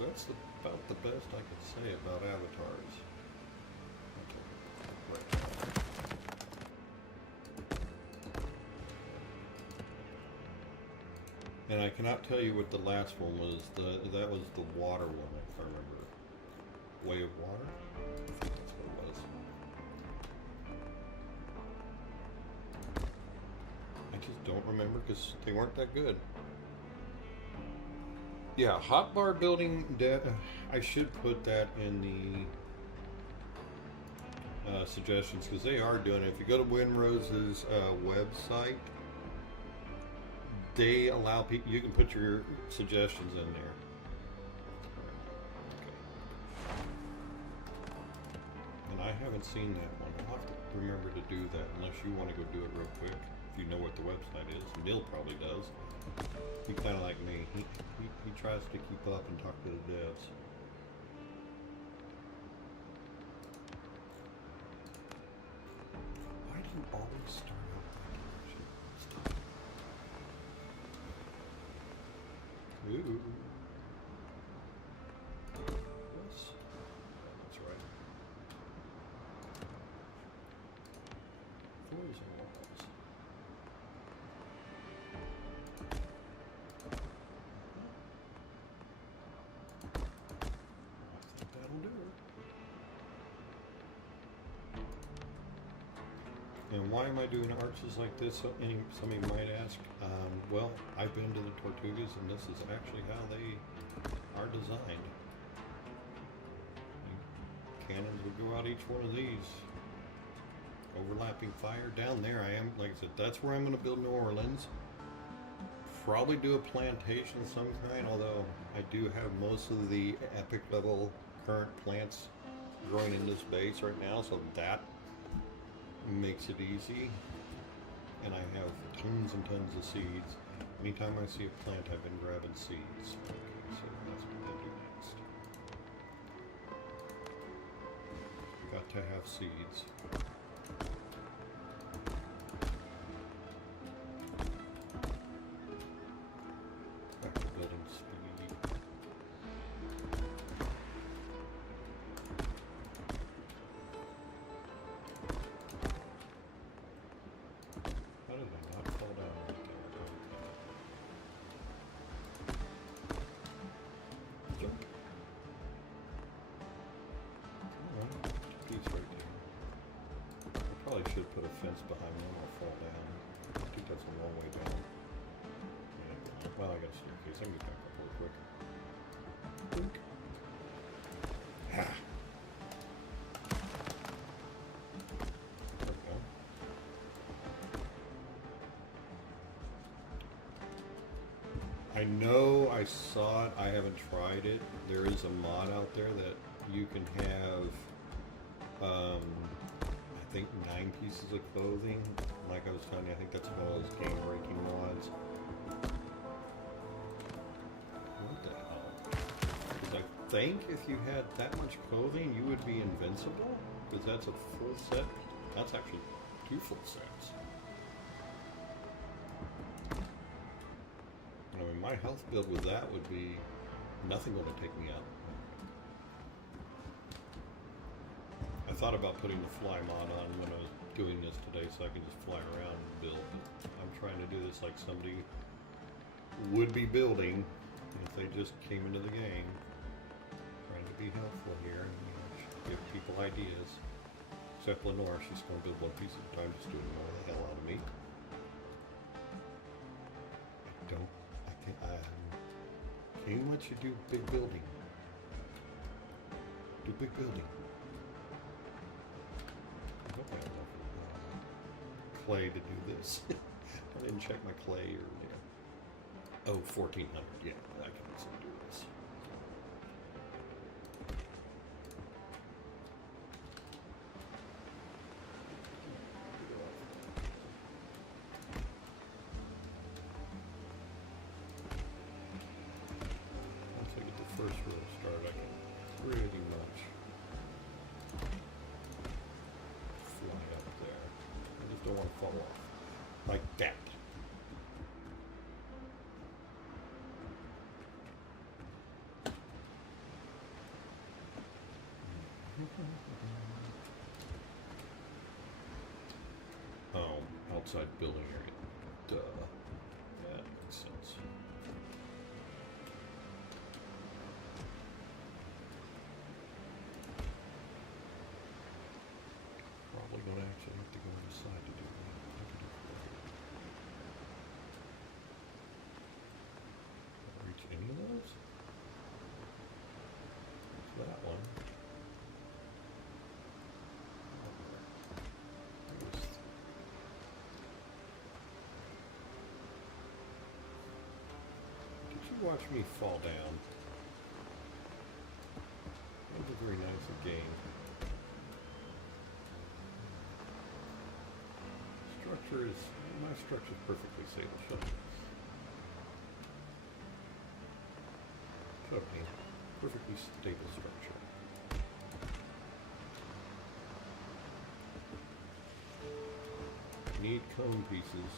Oops, that's about the best I could say about avatars. And I cannot tell you what the last one was. That was the water one, if I remember. Way of Water? I think that's what it was. I just don't remember because they weren't that good. Yeah, hotbar building, I should put that in the suggestions because they are doing it. If you go to Windrose's website, they allow people, you can put your suggestions in there. Okay. And I haven't seen that one. I'll have to remember to do that unless you want to go do it real quick. If you know what the website is. Neil probably does. He kind of like me. He tries to keep up and talk to the devs. Why do you always start out that direction? Stop. Ooh. Yes. That's right. Floors and walls. I think that'll do it. And why am I doing arches like this? Somebody might ask. Well, I've been to the Tortugas, and this is actually how they are designed. Cannons would go out each one of these. Overlapping fire. Down there I am, like I said, that's where I'm going to build New Orleans. Probably do a plantation of some kind, although I do have most of the epic level current plants growing in this base right now, so that makes it easy. And I have tons and tons of seeds. Anytime I see a plant, I've been grabbing seeds. Okay, so that's what I'll do next. Got to have seeds. Back to building speed. How did I not fall down right there? Jump. Come on, piece right there. a fence behind me, I'll fall down. I think that's a long way down. Yeah, well, I got a staircase. I can get back up real quick. Boink. Ha! There we go. I know I saw it. I haven't tried it. There is a mod out there that you can have, I think 9 pieces of clothing. Like I was telling you, I think that's one of those game-breaking mods. What the hell? Because I think if you had that much clothing, you would be invincible. Because that's a full set. That's actually 2 full sets. I mean, my health build with that would be nothing going to take me out. I thought about putting the fly mod on when I was doing this today so I can just fly around and build, but I'm trying to do this like somebody would be building if they just came into the game. Trying to be helpful here and give people ideas. Except Lenore, she's going to build one piece at a time, just doing more the hell out of me. Can't let you do big building. Do big building. I hope I have enough clay to do this. I didn't check my clay earlier. Oh, 1400. Yeah, I can also do this. First row start, I can pretty much fly up there. I just don't want to fall off. Like that. Oh, outside building area. Duh. That makes sense. Probably going to actually have to go inside to do that. Reach any of those? It's that one. Did you watch me fall down? That was a very nice game. My structure is perfectly stable. Shut up. Shut up, man. Perfectly stable structure. Need cone pieces.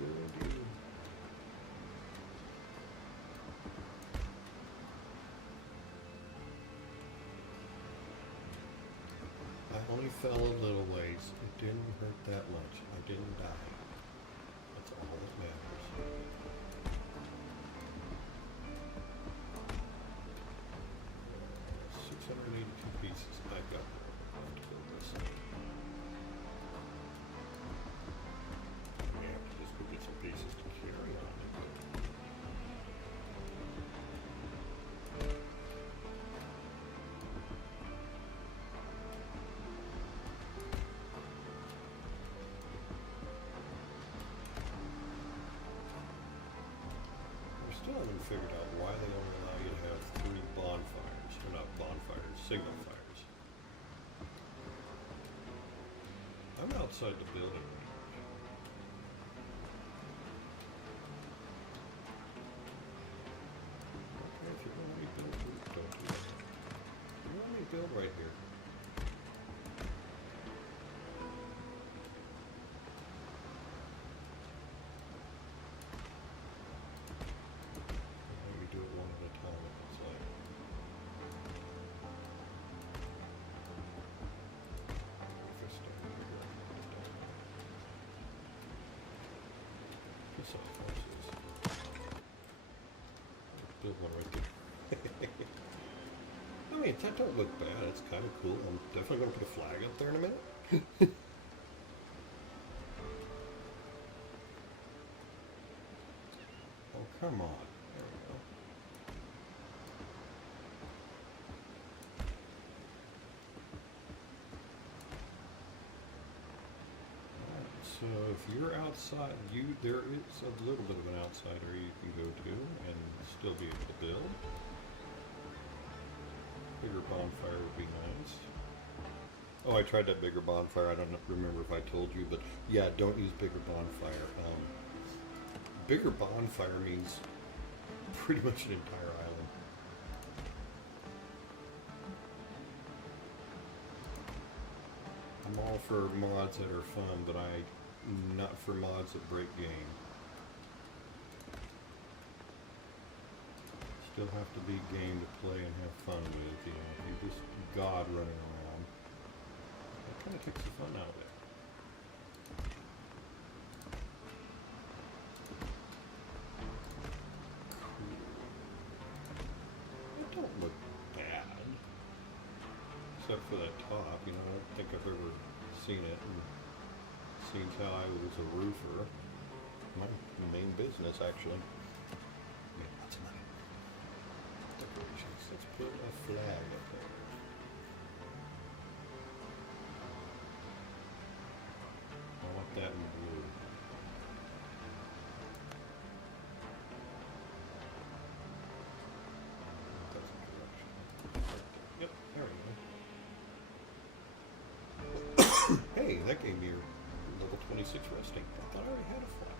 Really do. I only fell a little ways. It didn't hurt that much. I didn't die. That's all that matters. 682 pieces. I've got to build this. I may have to just go get some pieces to carry on. Still haven't figured out why they only allow you to have 3 bonfires. Or not bonfires, signal fires. I'm outside the building range. Okay, if you want me to build, don't do that. You want me to build right here. Do it one at a time, it looks like. If I start here, piss off, horses. Build one right there. I mean, that don't look bad. It's kind of cool. I'm definitely going to put a flag up there in a minute. Come on. There we go. Alright, so if you're outside, there is a little bit of an outsider you can go to and still be able to build. Bigger bonfire would be nice. Oh, I tried that bigger bonfire. I don't remember if I told you, but yeah, don't use bigger bonfire. Bigger bonfire means pretty much an entire island. I'm all for mods that are fun, but I'm not for mods that break game. Still have to be game to play and have fun with, you know. You're just God running around. That kind of takes the fun out of it. It don't look bad. Except for that top, you know, I don't think I've ever seen it. And seems how I was a roofer. My main business, actually. Made lots of money. Decorations. Let's put a flag up there. I want that in blue. That's a direction. Yep, there we go. Hey, that gave me your level 26 resting. I thought I already had a flag.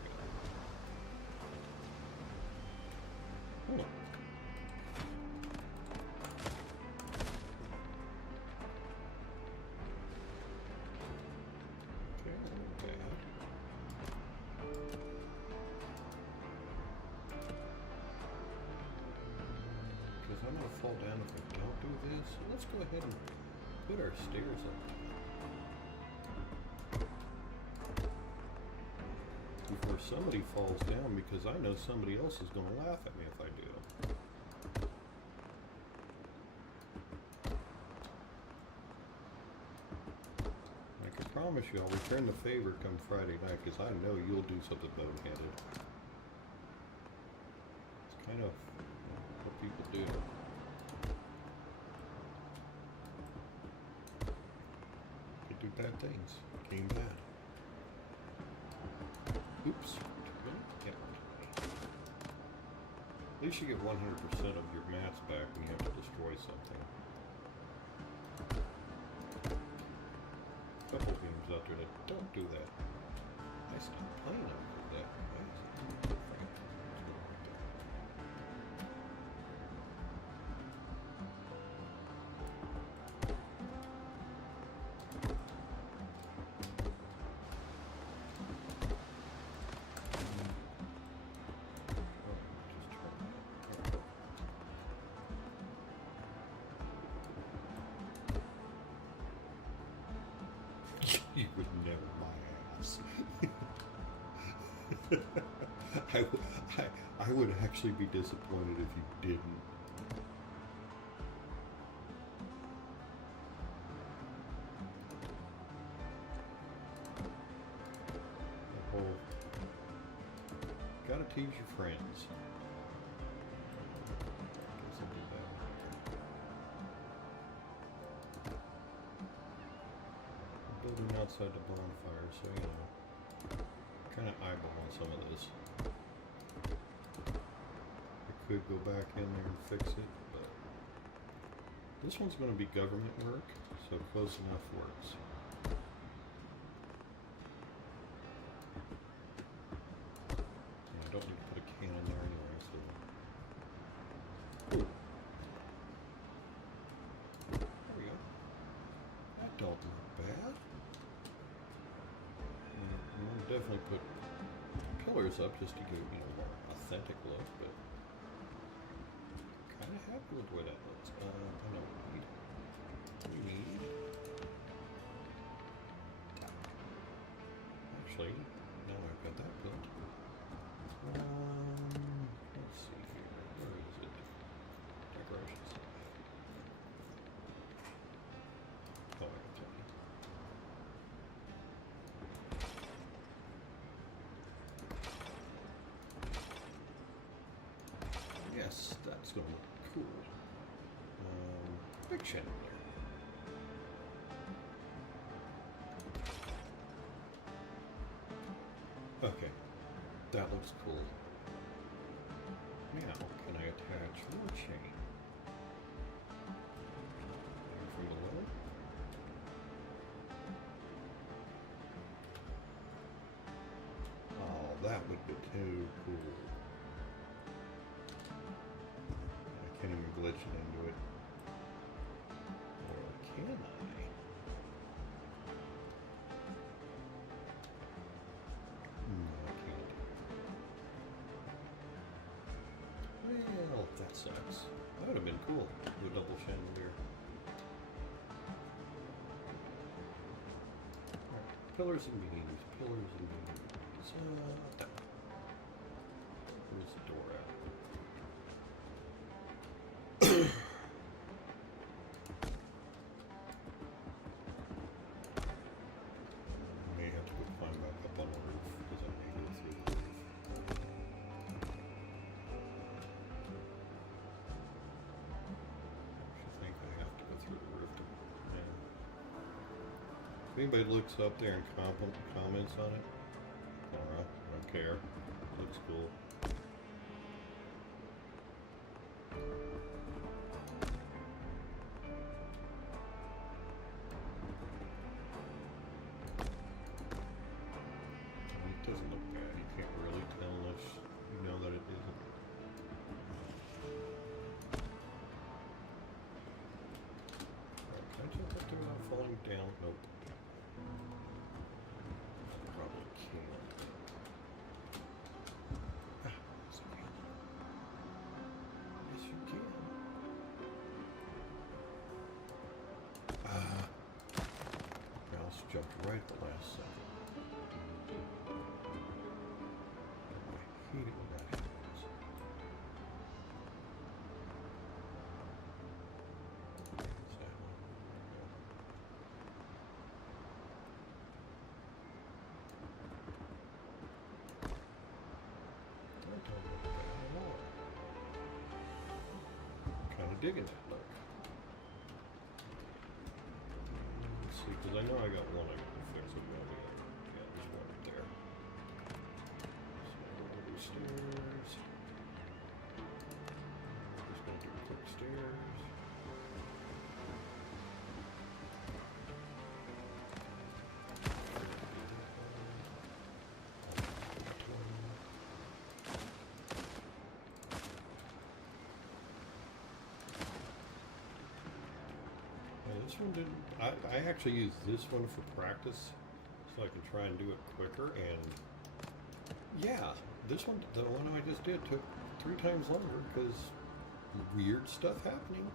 Hold on. Okay, not bad. Because I'm going to fall down if I don't do this. So let's go ahead and put our stairs up. Before somebody falls down, because I know somebody else is going to laugh at me if I do. I can promise you I'll return the favor come Friday night, because I know you'll do something boneheaded. It's kind of what people do. They do bad things. Game bad. Oops. Yeah. At least you get 100% of your mats back when you have to destroy something. A couple games out there that don't do that. I stopped playing them with that. Why is it doing that? You would never my ass. I would actually be disappointed if you didn't. The whole gotta tease your friends. Guess I'll do that. Building outside the bonfire, so you know, kind of eyeballing some of this. I could go back in there and fix it, but this one's going to be government work, so close enough works. And I don't need to put a cannon there anyway, so. Ooh. There we go. That don't look bad. We'll definitely put pillars up just to give, you know, more authentic look, but kind of happy with the way that looks. I know we need. Actually, now I've got that built. Let's see here. Where is it? Decorations. Oh, I can tell you. Yes, that's going to look cool. Big chandelier. Okay, that looks cool. Now, can I attach more chain? From below? Oh, that would be too cool. I can't even glitch it into it. Or can I? No, I can't. Well, that sucks. That would have been cool. Do a double chandelier. Alright, pillars and beams. Pillars and beams. Where's the door at? I may have to go climb back up on the roof because I may go through the roof. I think I have to go through the roof to, yeah. If anybody looks up there and comments on it, I don't care. Looks cool. It doesn't look bad. You can't really tell unless you know that it isn't. Alright, can I jump up there without falling down? Nope. Probably can't. Ah, sorry. Yes, you can. Ah. Mouse jumped right at the last second. I hate it when that happens. What's that one? That don't look bad at all. Kind of digging that look. Let's see, because I know I got one I got to fix. What about the other? Yeah, there's one up there. So we'll do stairs. Just gonna do a quick stairs. This one didn't. I actually used this one for practice, so I can try and do it quicker. And yeah, this one, the one I just did, took 3 times longer because weird stuff happening.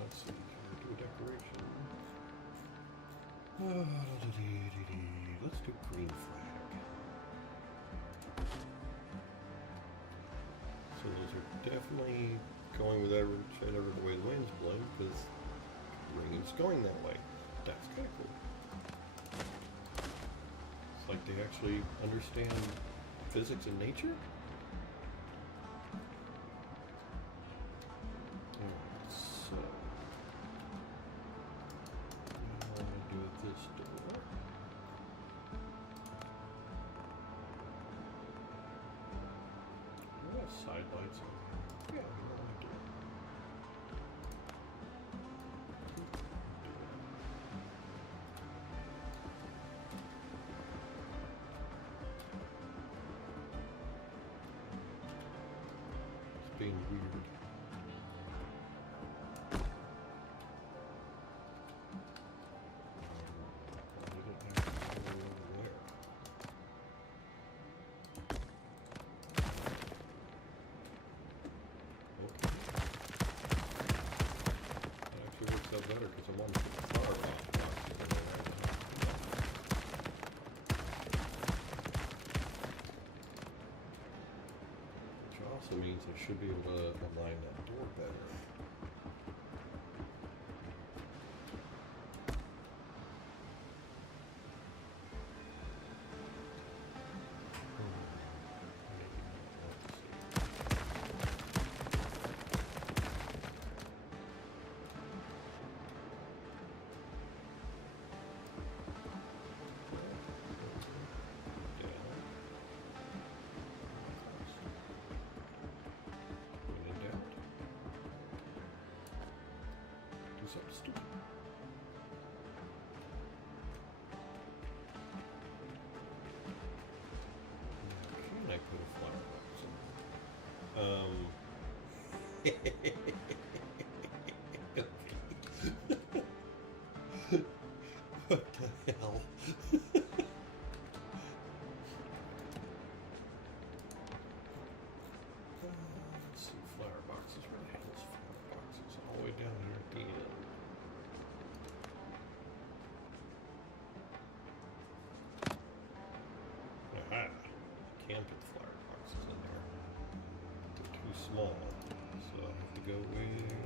Let's see. Can we do a decoration? Let's do green flag. So those are definitely going with whichever way the wind's blowing because rain's going that way. That's kind of cool. It's like they actually understand physics and nature. Alright, so now I want to do this door. Do I have side lights on? Yeah, we want to do it. It's being weird. I didn't have to go over there. Okay. That actually works out better because I'm on the far off box over there right now. Which also means I should be able to align that door better. something stupid. Can I put a flower box in? What the hell? Let's see, flower boxes. Where the hell is flower boxes? All the way down here at the end. Aha! I can put the flower boxes in there. They're too small. So I have to go with...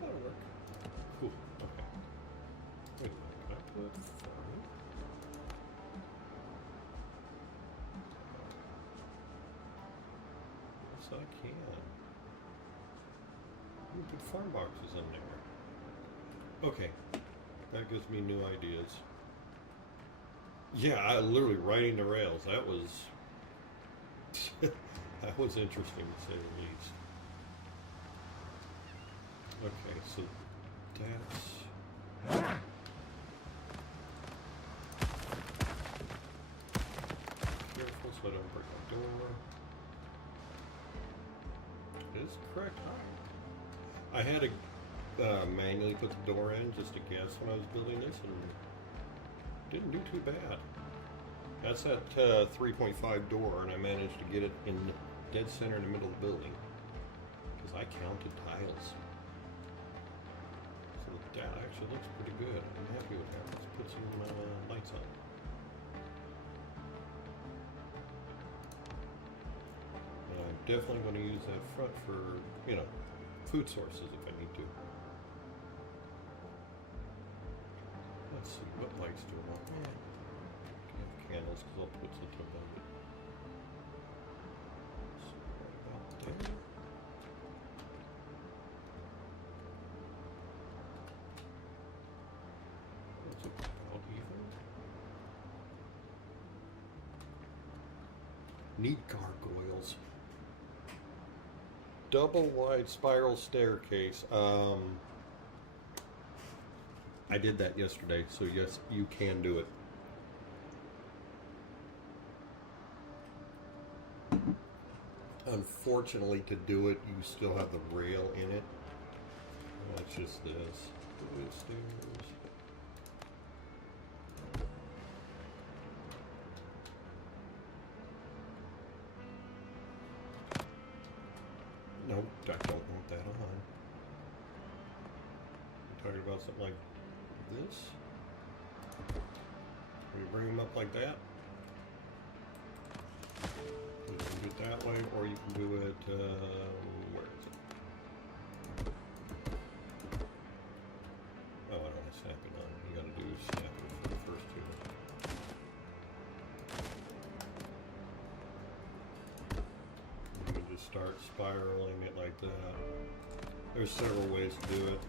That'll work. Cool. Okay. Wait a minute. Can I put 5? Yes, I can. You can put farm boxes in there. Okay. That gives me new ideas. Yeah, I literally riding the rails. That was that was interesting to say the least. Okay, so that's careful so I don't break my door. It is correct height. I had to manually put the door in just to guess when I was building this, and didn't do too bad. That's that 3.5 door, and I managed to get it in the dead center in the middle of the building because I counted tiles. So that actually looks pretty good. I'm happy with that. Let's put some lights on. And I'm definitely going to use that front for, you know, food sources if I need to. Let's see, what lights do I want? Candles, because I'll put something above it. So right about there. That's about even. Need gargoyles. Double wide spiral staircase. I did that yesterday, so yes, you can do it. Unfortunately, to do it, you still have the rail in it. That's just this. Wood stairs. Nope, I don't want that on. We're talking about something like this. We bring them up like that. You can do it that way, or you can do it, where is it? Oh, I don't want to snap it on. You gotta do snap it for the first two. You can just start spiraling it like that. There's several ways to do it.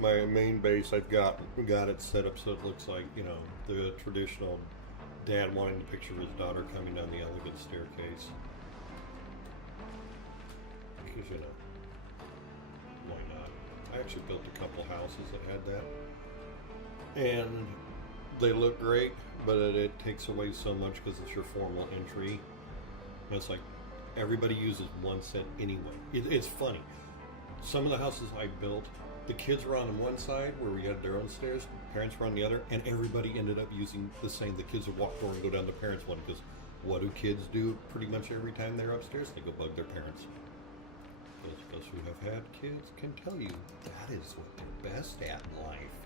My main base, I've got it set up so it looks like, you know, the traditional dad wanting to picture his daughter coming down the elegant staircase. Because, you know, why not? I actually built a couple houses that had that. And they look great, but it takes away so much because it's your formal entry. And it's like, everybody uses 1 cent anyway. It's funny. Some of the houses I built, the kids were on one side where we had their own stairs, parents were on the other, and everybody ended up using the same. The kids would walk over and go down the parents' one, because what do kids do pretty much every time they're upstairs? They go bug their parents. Those of us who have had kids can tell you that is what they're best at in life.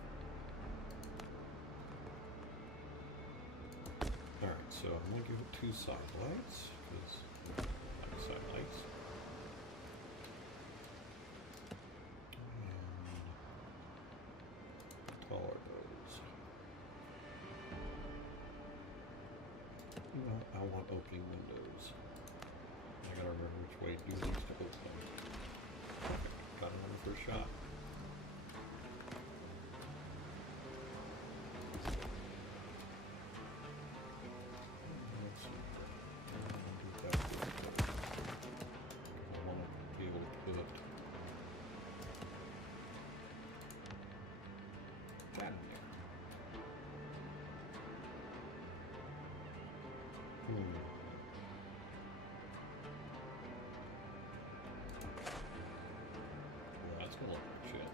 Alright, so I'm going to give it 2 side lights, because I like side lights. Taller those. No, I want opening windows. I gotta remember which way it needs to open. Okay, got it on the first shot. Let's see. I want to be able to put That's gonna look like shit.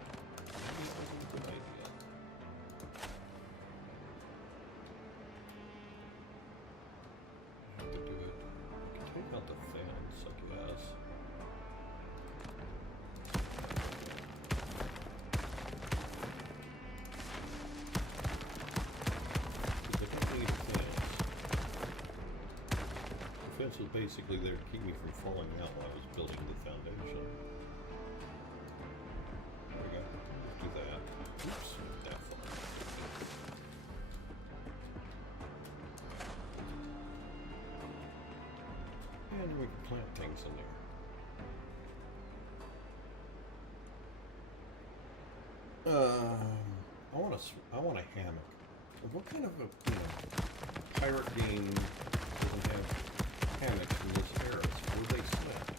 Maybe that wasn't a good idea. I have to do it. Take out the fence, I guess. Because I don't need a fence. The fence was basically there to keep me from falling out while I was building the foundation. There we go. Let's do that. Oops, not that far. And then we can plant things in there. I want a hammock. What kind of a pirate game doesn't have hammocks in this era? Where do they slept?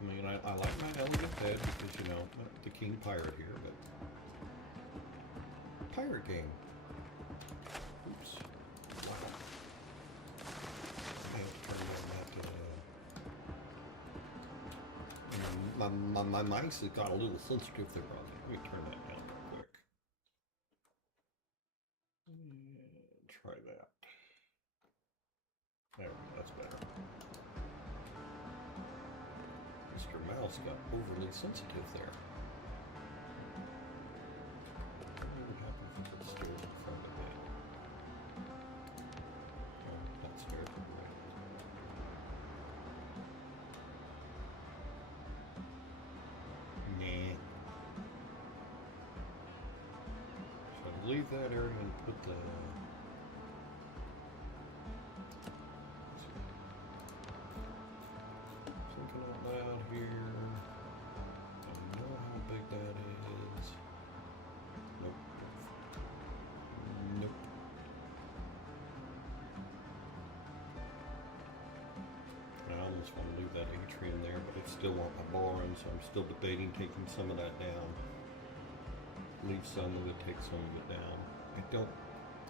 I mean, I like my elegant bed because the king pirate here, but pirate game. Oops. Wow. I have to turn on that. My mice has got a little sensitive there, probably. Let me turn that down real quick. And try that. There, that's better. Mr. Mouse got overly sensitive there. What would happen if I put stairs in front of it? Oh, that's fair. Nah. So I'd leave that area and put the... Thinking out loud here. I know how big that is. Nope. Nope. I almost want to leave that atrium there, but I still want my barn, so I'm still debating taking some of that down. Leave some of it, take some of it down. I don't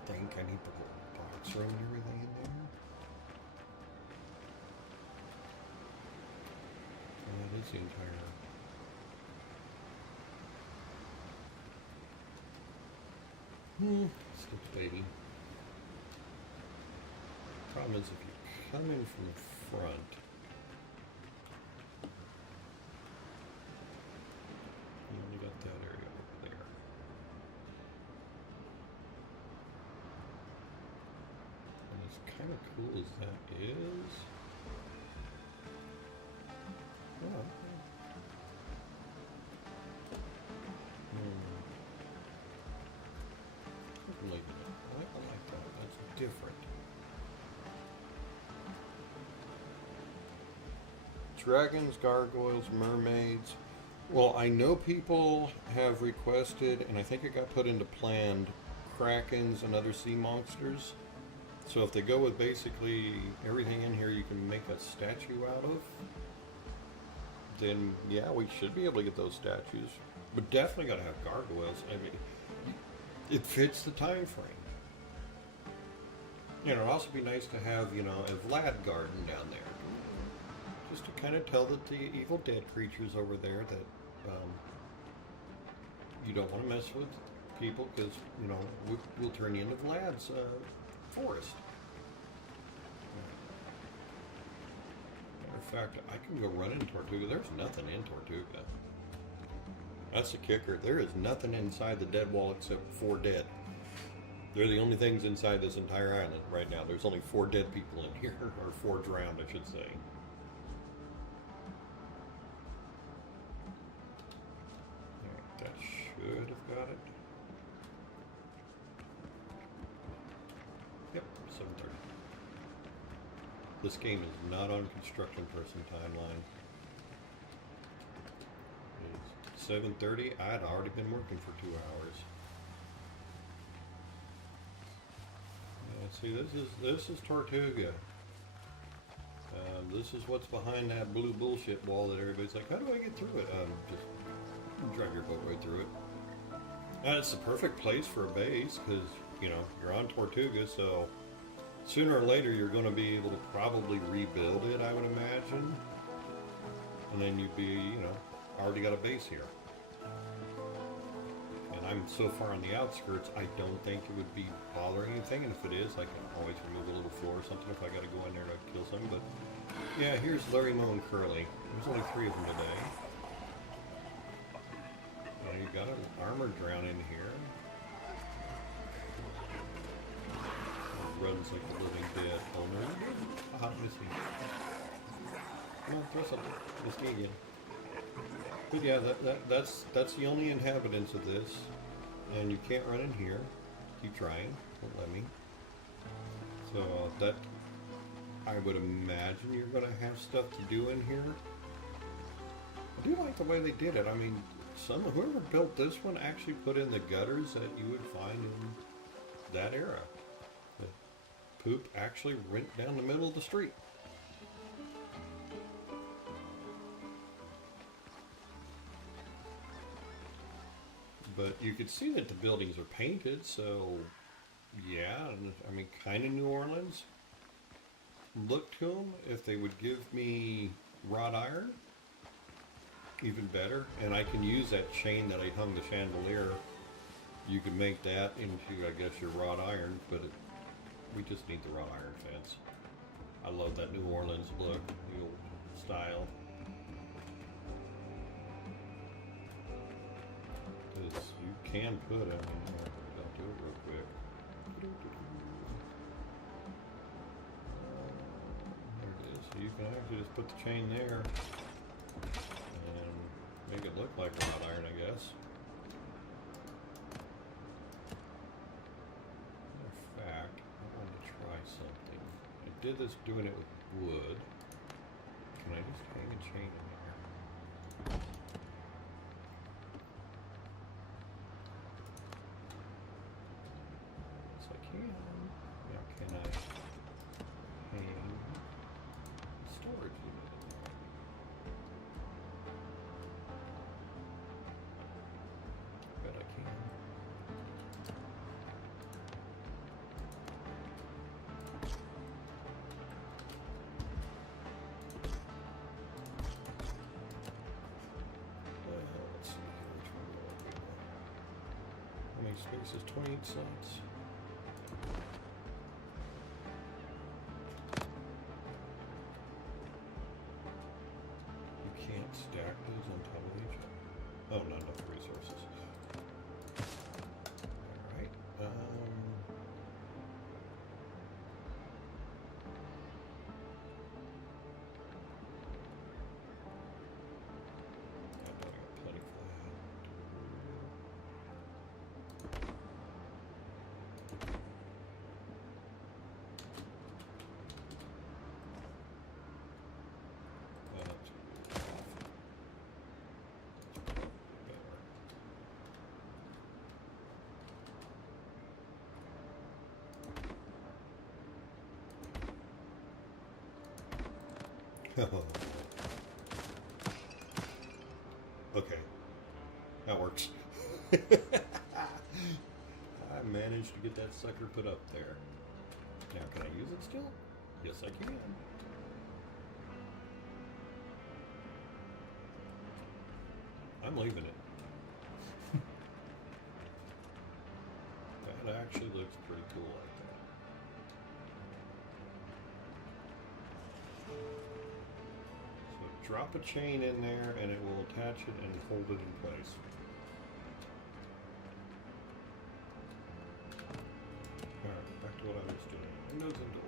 think I need to put box room and everything in there. That is the entire... Still debating. Problem is, if you come in from the front, you only got that area over there. And as kind of cool as that is, well, I like that. That's different. Dragons, gargoyles, mermaids. Well, I know people have requested, and I think it got put into planned, krakens and other sea monsters. So if they go with basically everything in here you can make a statue out of, then yeah, we should be able to get those statues. But definitely got to have gargoyles. I mean, it fits the time frame. It'd also be nice to have, a Vlad garden down there. Just to kind of tell that the evil dead creatures over there that you don't want to mess with people because, we'll turn you into Vlad's forest. Matter of fact, I can go run in Tortuga. There's nothing in Tortuga. That's the kicker. There is nothing inside the dead wall except 4 dead. They're the only things inside this entire island right now. There's only 4 dead people in here, or 4 drowned, I should say. Alright, that should have got it. Yep, 7:30. This game is not on construction person timeline. It's 7:30. I'd already been working for 2 hours. See, this is Tortuga. This is what's behind that blue bullshit wall that everybody's like, how do I get through it? Just drive your boat right through it. It's the perfect place for a base because, you're on Tortuga, so Sooner or later, you're going to be able to probably rebuild it, I would imagine. And then you'd be, you know, already got a base here. And I'm so far on the outskirts, I don't think it would be bothering anything. And if it is, I can always remove a little floor or something if I got to go in there to kill something. But yeah, here's Larry, Moe, and Curly. There's only 3 of them today. You got an armored drown in here. Runs like the living dead. Oh no, you didn't. Aha, missed me. Come on, throw something. Missed me again. But yeah, that's the only inhabitants of this. And you can't run in here. Keep trying. Won't let me. So that, I would imagine you're going to have stuff to do in here. I do like the way they did it. I mean, whoever built this one actually put in the gutters that you would find in that era. The poop actually went down the middle of the street. But you could see that the buildings are painted, so yeah, I mean, kind of New Orleans. Look to them. If they would give me wrought iron, even better. And I can use that chain that I hung the chandelier. You can make that into, I guess, your wrought iron, but we just need the wrought iron fence. I love that New Orleans look, the old style. Because you can put it, I'll do it real quick. There it is. So you can actually just put the chain there and make it look like wrought iron, I guess. In fact, I want to try something. I did this doing it with wood. Can I just hang a chain in there? Yes, I can. Now can I hang storage unit in there? Bet I can. Let's see here, which one do I do? How many spaces? 28 slots. You can't stack those on top of each other. Oh, not enough resources. Alright, I got plenty for that. That's better. Okay, that works. I managed to get that sucker put up there. Now, can I use it still? Yes, I can. I'm leaving it. That actually looks pretty cool like that. So drop a chain in there and it will attach it and hold it in place. Alright, back to what I was doing. Windows and doors.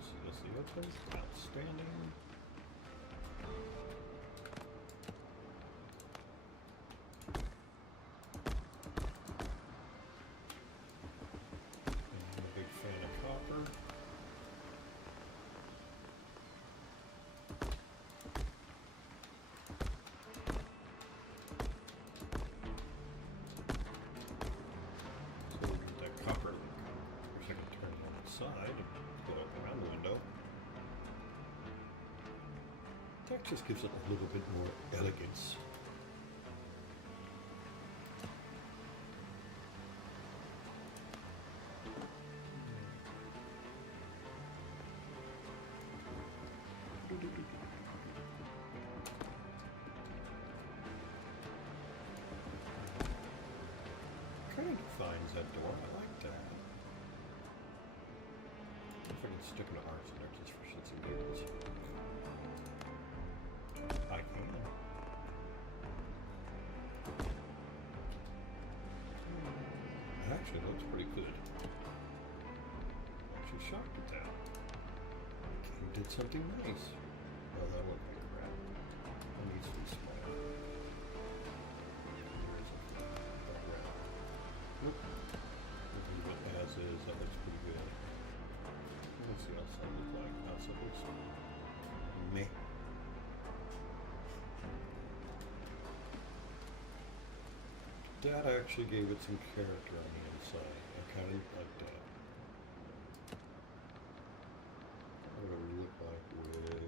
Is the open? Outstanding. I'm a big fan of copper. So we'll get that copper link. Wish I could turn it on the side and get up around the window. That just gives it a little bit more elegance. Kind of defines that door. I like that. If I can stick an arch in there just for shits and giggles. I can. It actually looks pretty good. Actually shocked at that. King did something nice. Oh, that looked like crap. That needs to be smaller. Nope. We'll leave it as is. That looks pretty good. Let's see what else that looks like. Outside looks meh. That actually gave it some character on the inside. I kind of like that. What would it look like with...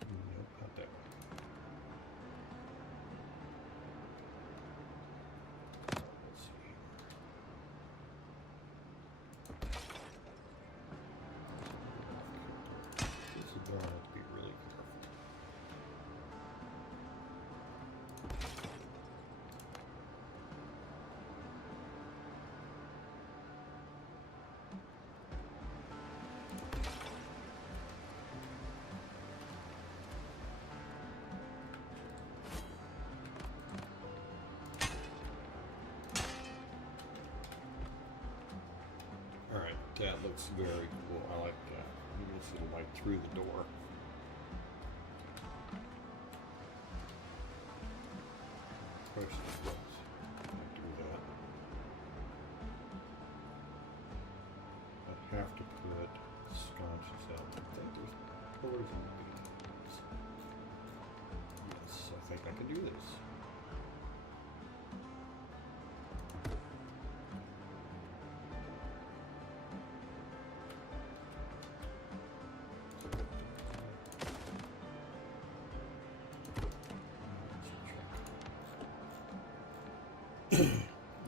Nope, not that one. Let's see. This is going to have to be really careful. Alright, that looks very cool. I like that. You can see the light through the door. Question is, can I do that? I have to put sconces out. I think there's pillars and beams. Yes, I think I can do this.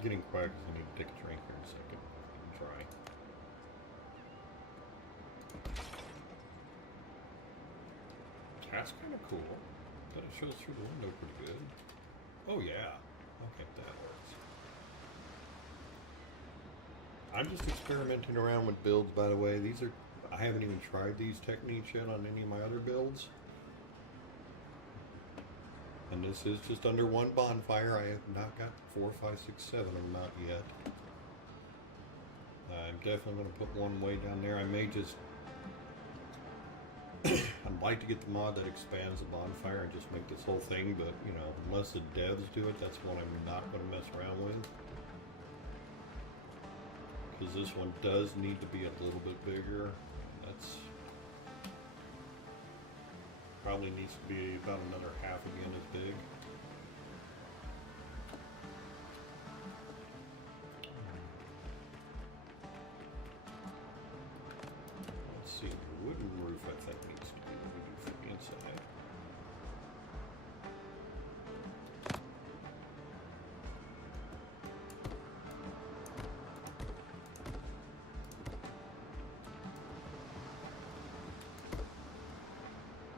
Getting quiet because I need to take a drink here in a second. I'm trying. That's kind of cool. But it shows through the window pretty good. Oh yeah. Okay, that works. I'm just experimenting around with builds, by the way. These are... I haven't even tried these techniques yet on any of my other builds. And this is just under one bonfire. I have not got 4, 5, 6, 7 of them out yet. I'm definitely going to put one way down there. I may just... I'd like to get the mod that expands the bonfire and just make this whole thing, but, you know, unless the devs do it, that's one I'm not going to mess around with. Because this one does need to be a little bit bigger. That's... probably needs to be about another half again as big. Let's see, the wooden roof I think needs to be what we do for the inside.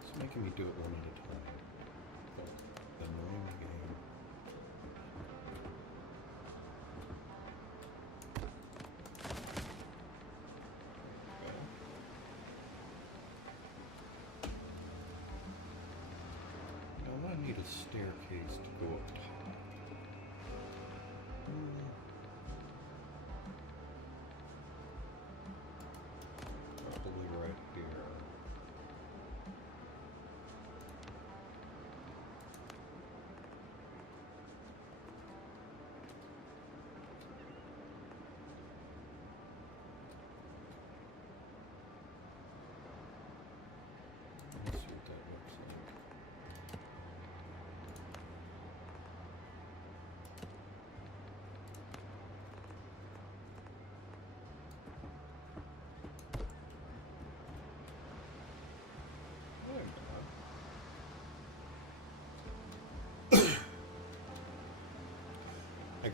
It's making me do it one at a time. Oh, annoying game. Okay. Now I need a staircase to go up top.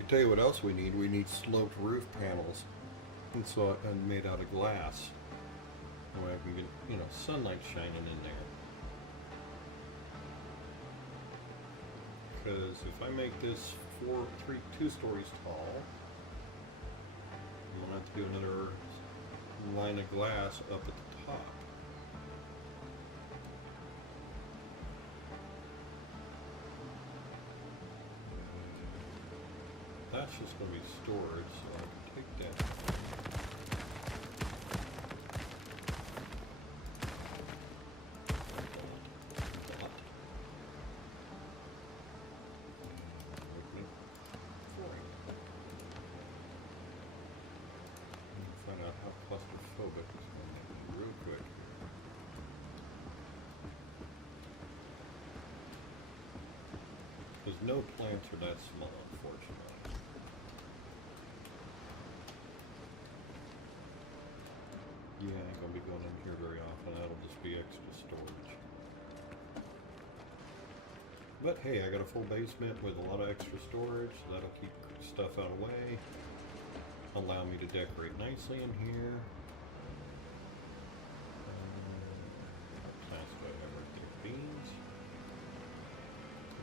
tell you what else we need. We need sloped roof panels, and so and made out of glass. Where I can get, you know, sunlight shining in there. Because if I make this 2 stories tall, I'm gonna have to do another line of glass up at the top. That's just going to be storage, so I can take that. Find out how claustrophobic it's going to be real quick. Because no plants are that small, unfortunately. Yeah, I ain't gonna be going in here very often. That'll just be extra storage. But hey, I got a full basement with a lot of extra storage, so that'll keep stuff out of the way. Allow me to decorate nicely in here. What plants do I have right there? Beans.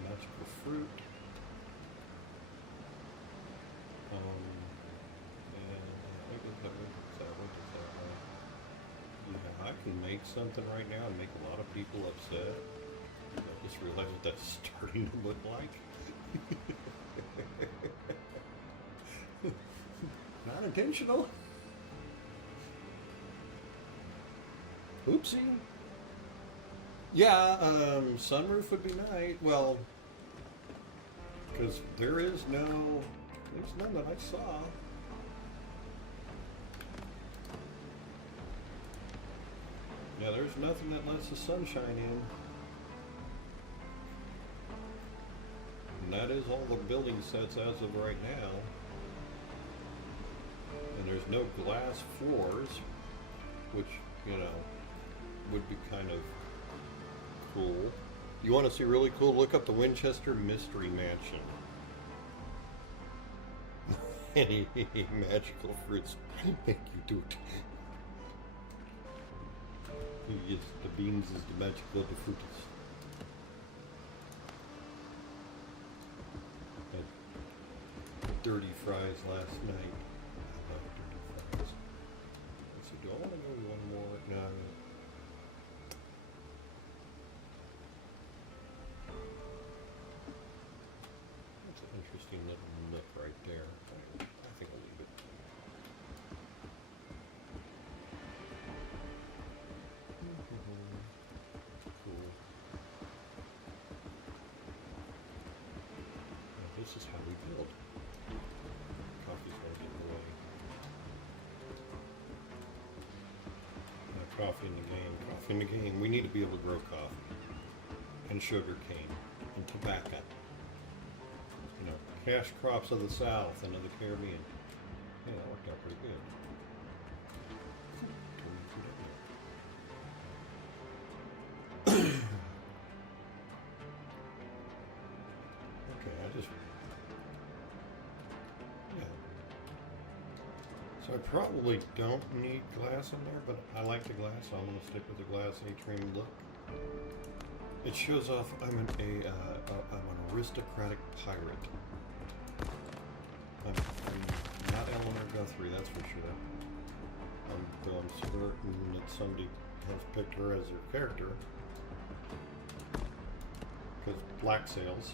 Magical fruit. I can make something right now and make a lot of people upset. I just realized what that's starting to look like. Not intentional. Oopsie. Yeah, sunroof would be nice. Well, because there's none that I saw. Yeah, there's nothing that lets the sunshine in. And that is all the building sets as of right now. And there's no glass floors, which, you know, would be kind of cool. You want to see really cool? Look up the Winchester Mystery Mansion. Any magical fruits make you do it. Yes, the beans is the magical of the fruits. Had dirty fries last night. I love dirty fries. Let's see, do I want to go one more? No. That's an interesting little nook right there. I think I'll leave it. Cool. Now this is how we build. Coffee's gonna get in the way. Coffee in the game. Coffee in the game. We need to be able to grow coffee and sugar cane and tobacco. You know, cash crops of the South and of the Caribbean. Yeah, that worked out pretty good. So I probably don't need glass in there, but I like the glass, so I'm going to stick with the glass atrium look. It shows off I'm an aristocratic pirate. I'm not Eleanor Guthrie, that's for sure. Though I'm certain that somebody has picked her as their character. Because black sales.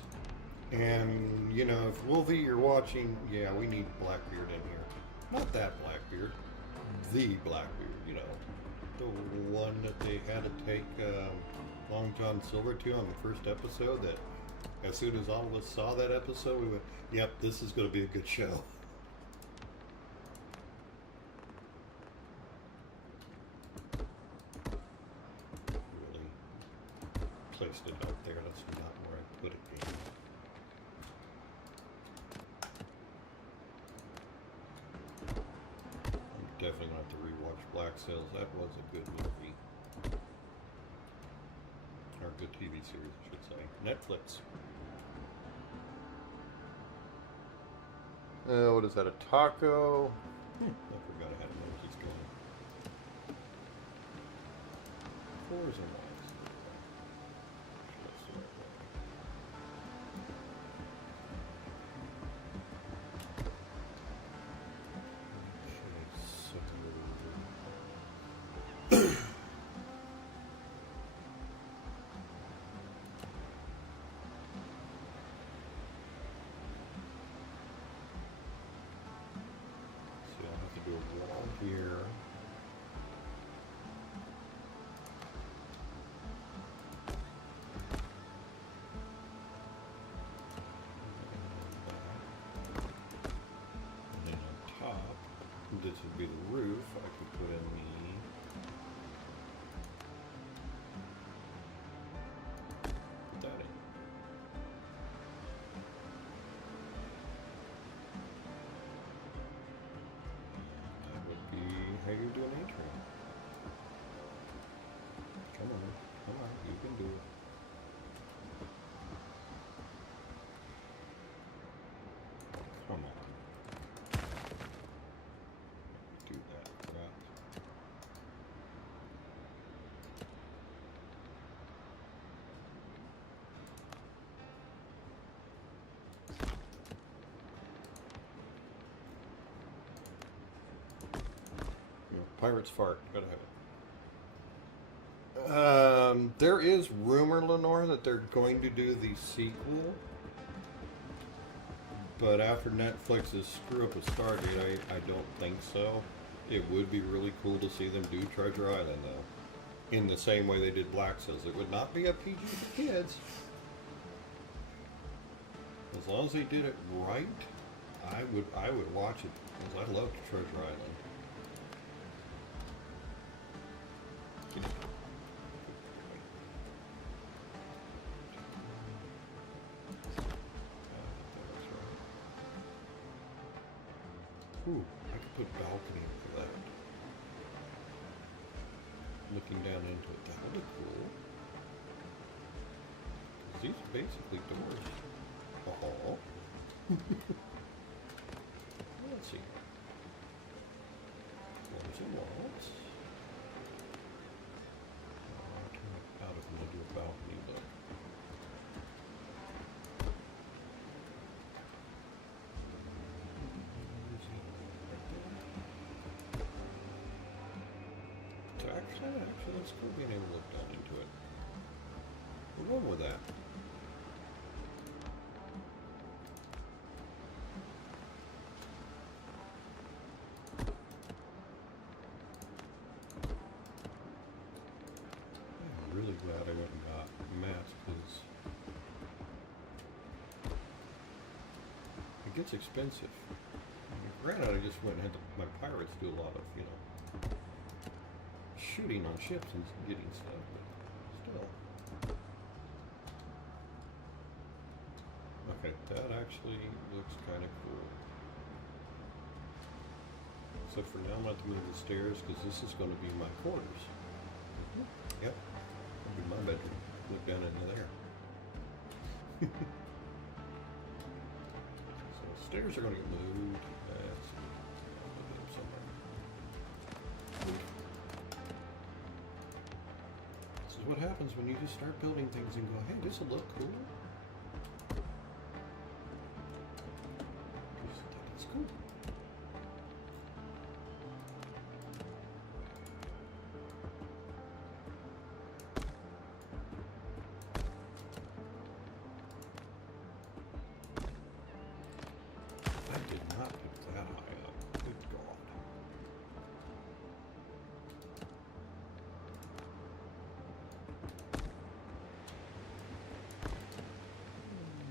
And, you know, if Wolfie, you're watching, yeah, we need Blackbeard in here. Not that Blackbeard, the Blackbeard, you know. The one that they had to take Long John Silver to on the first episode, that as soon as all of us saw that episode, we went, yep, this is going to be a good show. Really placed it out there, that's not where I put it. Definitely gonna have to rewatch Black Sails. That was a good movie. Or a good TV series, I should say. Netflix. What is that? A taco? I forgot I had emojis going. Floors and walls. That's the right way. Okay, so I'll have to do a wall here. And then on top, this would be the roof. I could put in put that in. That would be how you do an atrium. Come on, you can do it. Come on. Do that crap. Pirate's fart. Gotta have it. There is rumor, Lenore, that they're going to do the sequel. But after Netflix's screw up with Stargate, I don't think so. It would be really cool to see them do Treasure Island, though. In the same way they did Black Sails. It would not be a PG for kids. As long as they did it right, I would watch it. Because I loved Treasure Island. Ooh, I could put balcony for that. Looking down into it, that would look cool. 'Cause these are basically doors. Oh. Let's see. Doors and walls. I'll turn it out if I'm gonna do a balcony look. Actually, let's go being able to look down into it. We're going with that. I'm really glad I went and got mats because it gets expensive. I mean, granted, I just went and had my pirates do a lot of, shooting on ships and getting stuff, but still. Okay, that actually looks kind of cool. Except for now I'm going to have to move the stairs because this is going to be my quarters. Yep, that'll be my bedroom. Look down into there. So stairs are going to get moved. That's somewhere. This is what happens when you just start building things and go, hey, this will look cool. It's cool. I did not put that high up. Good God.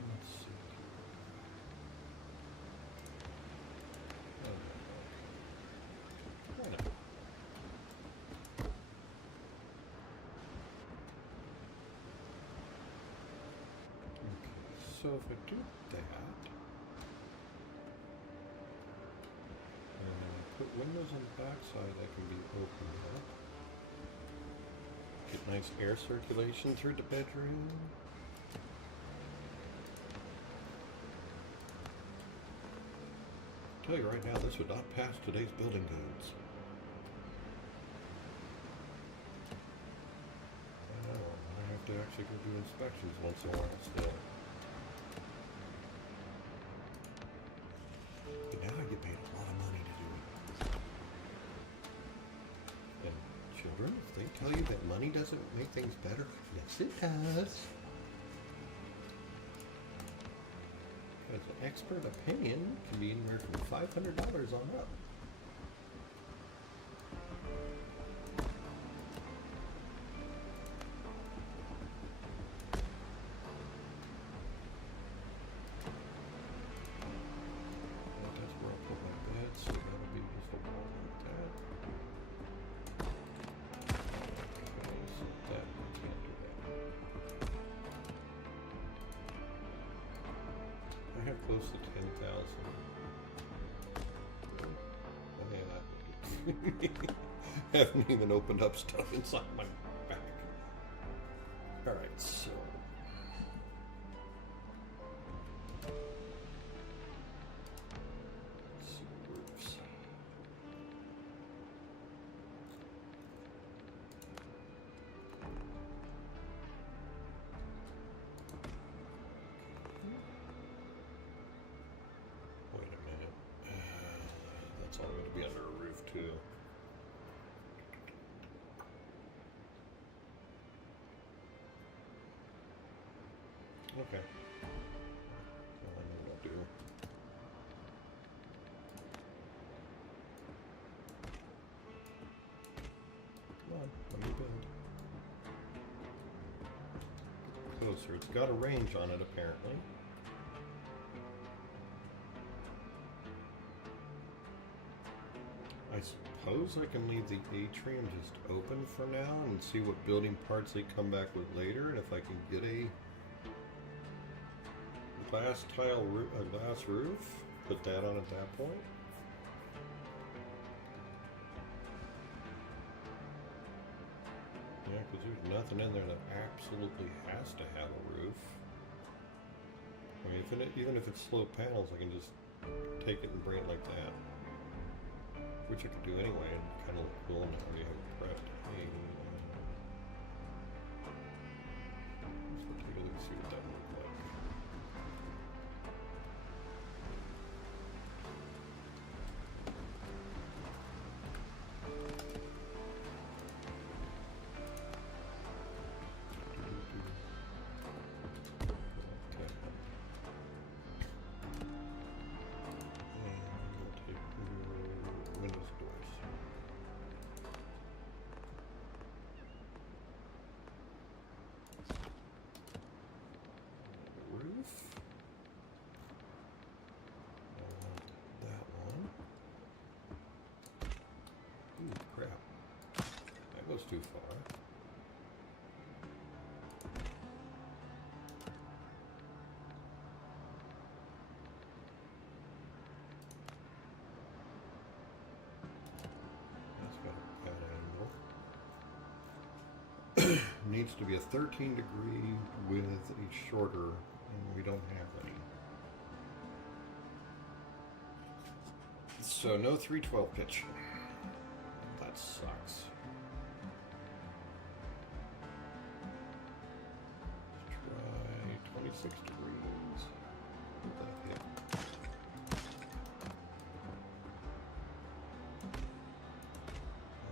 Let's see. Why not? Okay, so if I do that, and put windows on the back side that can be opened up, get nice air circulation through the bedroom. tell you right now, this would not pass today's building codes. I know, I have to actually go do inspections once in a while still. But now I get paid a lot of money to do it. And children, if they tell you that money doesn't make things better, yes it does. Because an expert opinion can be anywhere from $500 on up. That's where I'll put my bed, so that'll be just a wall like that. Okay, so that we can't do that. I have close to 10,000. Oh yeah. Haven't even opened up stuff inside my back. Alright, so. Let's see, roofs. Wait a minute. That's all going to be under a roof too. Okay. Well, I know what I'll do. Come on, let me build. Closer. It's got a range on it apparently. I suppose I can leave the atrium just open for now and see what building parts they come back with later, and if I can get a glass tile roof, a glass roof, put that on at that point. Yeah, because there's nothing in there that absolutely has to have a roof. I mean, even if it's slope panels, I can just take it and bring it like that. Which I could do anyway, and kind of look cool, and I already have it prepped. Hey, let's take a look and see what that would look like. Too far. That's got a bad angle. Needs to be a 13 degree with a shorter, and we don't have any. So no 312 pitch. That sucks. Try 26 degrees. What that hit?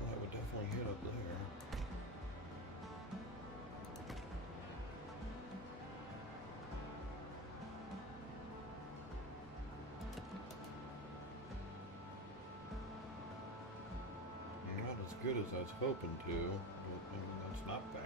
Well, that would definitely hit up there. Not as good as I was hoping to, but I mean, that's not bad.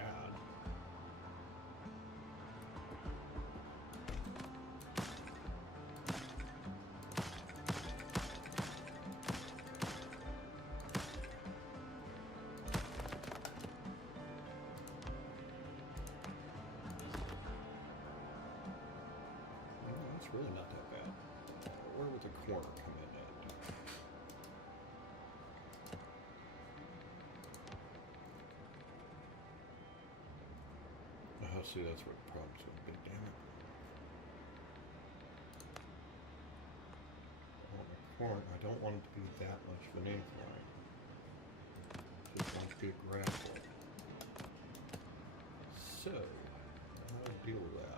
Really not that bad. Where would the corner come in at? Oh, see, that's where the problem's going to be, damn it. I want my corn. I don't want it to be that much of an incline. Just want it to be a gravel. So, how do I deal with that?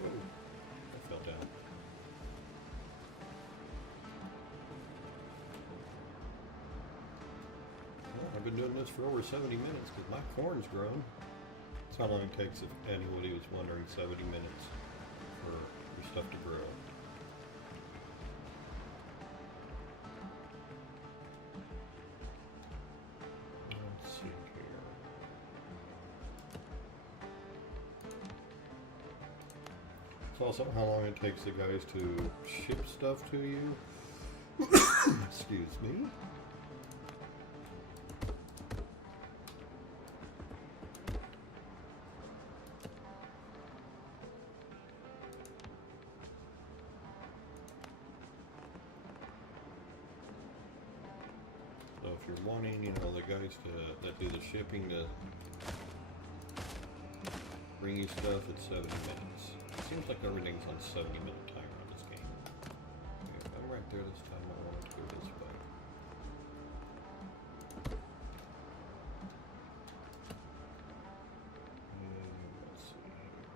Whoa, I fell down. Well, I've been doing this for over 70 minutes because my corn's grown. That's how long it takes, if anybody was wondering, 70 minutes for your stuff to grow. Let's see here. It's also how long it takes the guys to ship stuff to you. Excuse me. So if you're wanting, you know, the guys that do the shipping to bring you stuff, it's 70 minutes. It seems like everything's on 70-minute timer on this game. Okay, if I'm right there this time, I want it to go this way. And let's see here.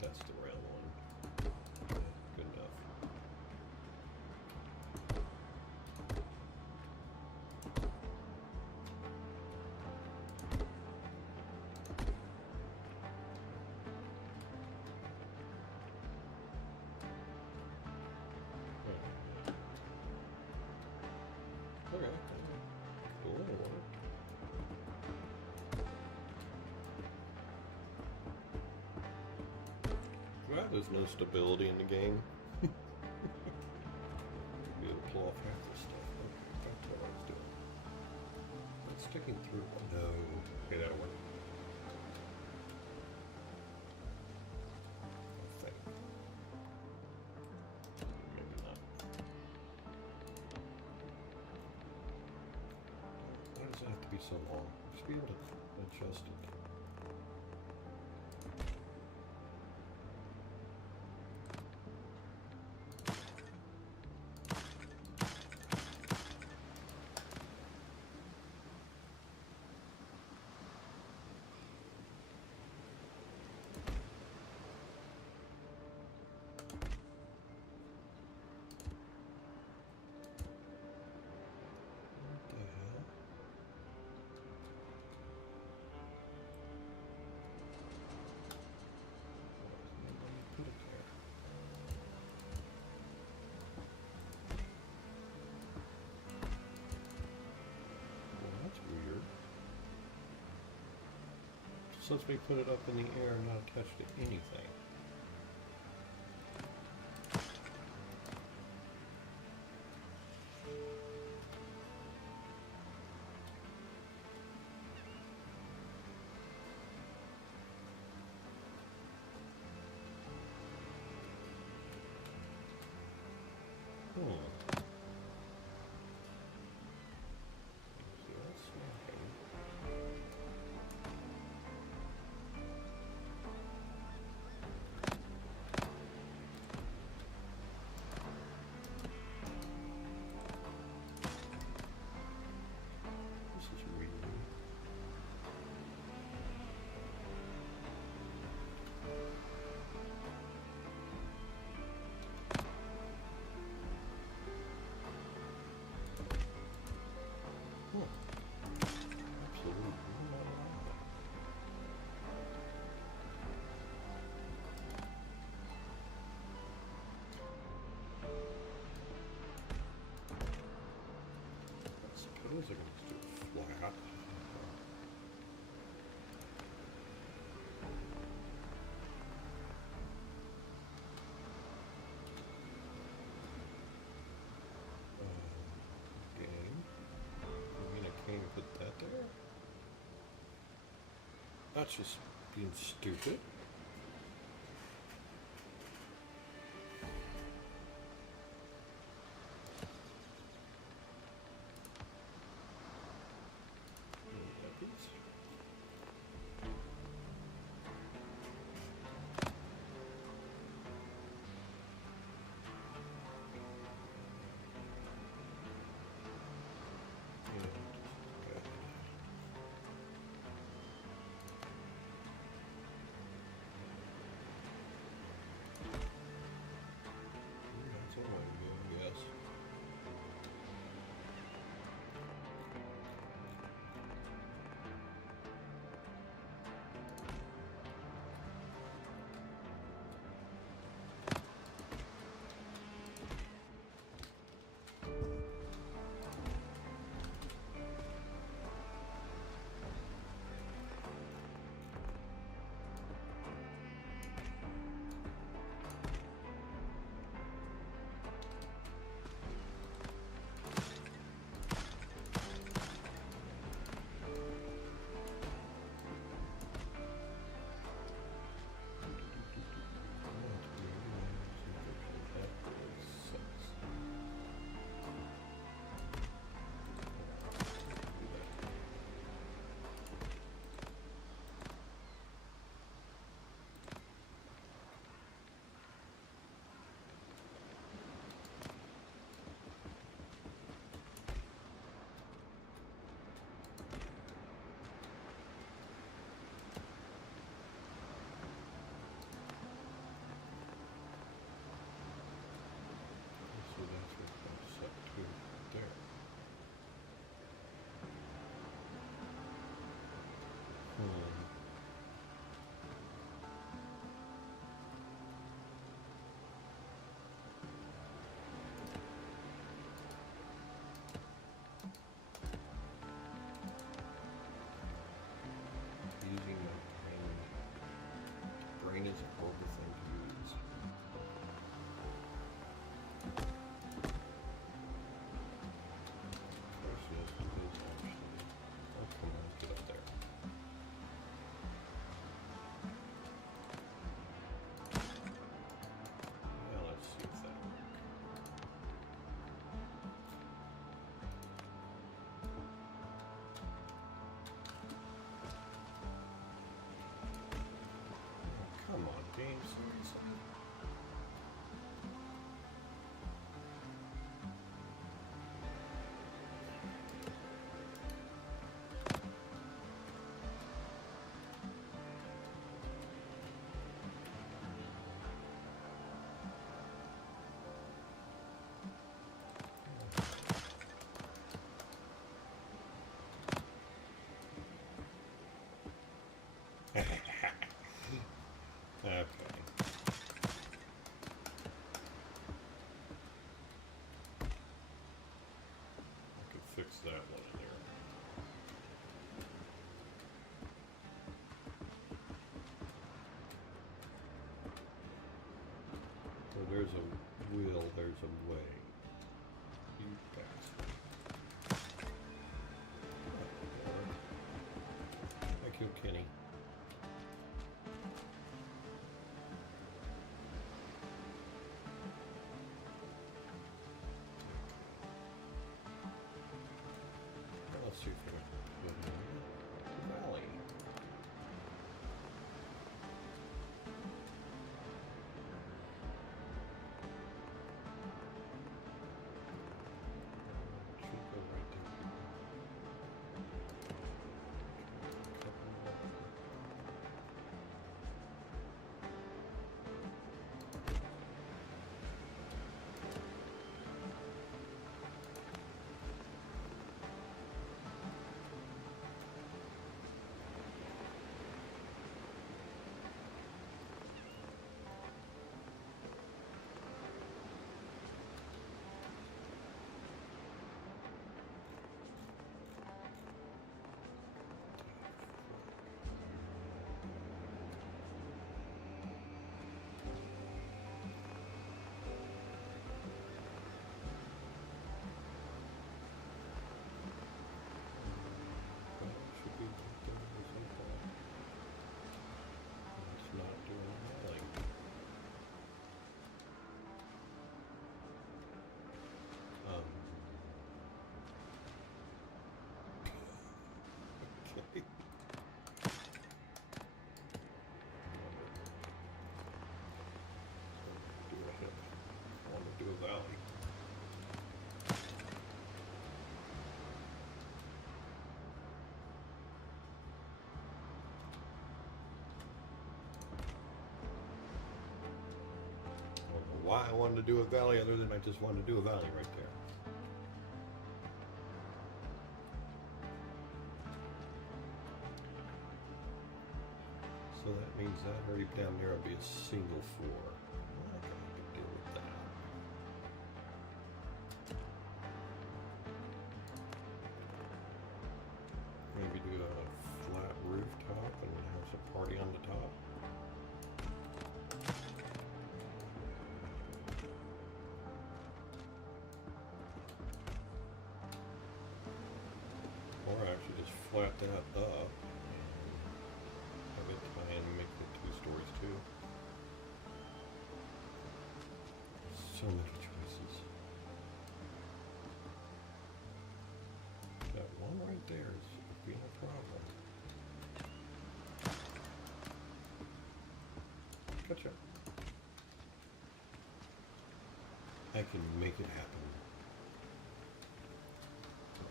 That's the rail one. Good enough. Okay. Cool. Well, there's no stability in the game. Be able to pull off half this stuff. Okay, that's what I was doing. Not sticking through. No. Okay, that'll work. I think. Maybe not. Why does it have to be so long? Just be able to adjust it. Lets me put it up in the air and not attached to anything. That's just being stupid. Brain is a horrible thing to use. Question is actually. Oh, come on, get up there. Now let's see if that works. Come on, game, seriously? Okay. I could fix that one in there. Well, there's a will, there's a way. You bastard. Thank you, Kenny. Let's see if we can put in the valley. why I wanted to do a valley other than I just wanted to do a valley right there. So that means that area down there will be a single floor. I'm not going to deal with that. Maybe do a flat rooftop and have some party on the top. Or actually just flat that up and have it tie and make it 2 stories too. So many choices. That one right there is being a problem. Gotcha. I can make it happen.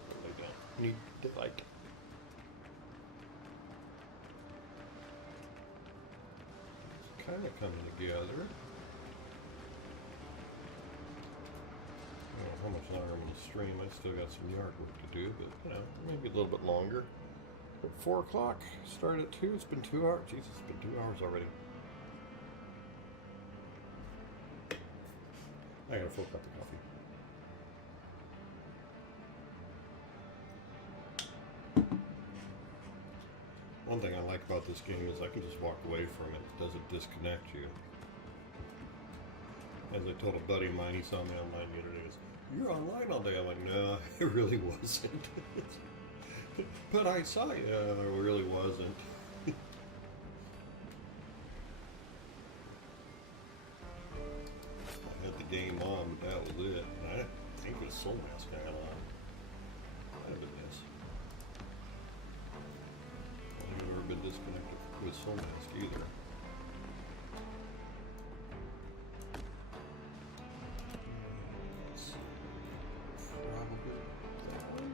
I don't need to like. It's kind of coming together. I don't know how much longer I'm going to stream. I still got some yard work to do, but you know, maybe a little bit longer. But 4 o'clock, start at 2. It's been 2 hours. Jesus, it's been 2 hours already. I got a full cup of coffee. One thing I like about this game is I can just walk away from it. It doesn't disconnect you. As I told a buddy of mine, he saw me online the other day. He goes, "You're online all day." I'm like, "No, it really wasn't." But I saw you. It really wasn't. I had the game on, but that was it. And I didn't think it was Soul Mask I had on. I had to miss. I've never been disconnected with Soul Mask either. Let's see. Probably that one.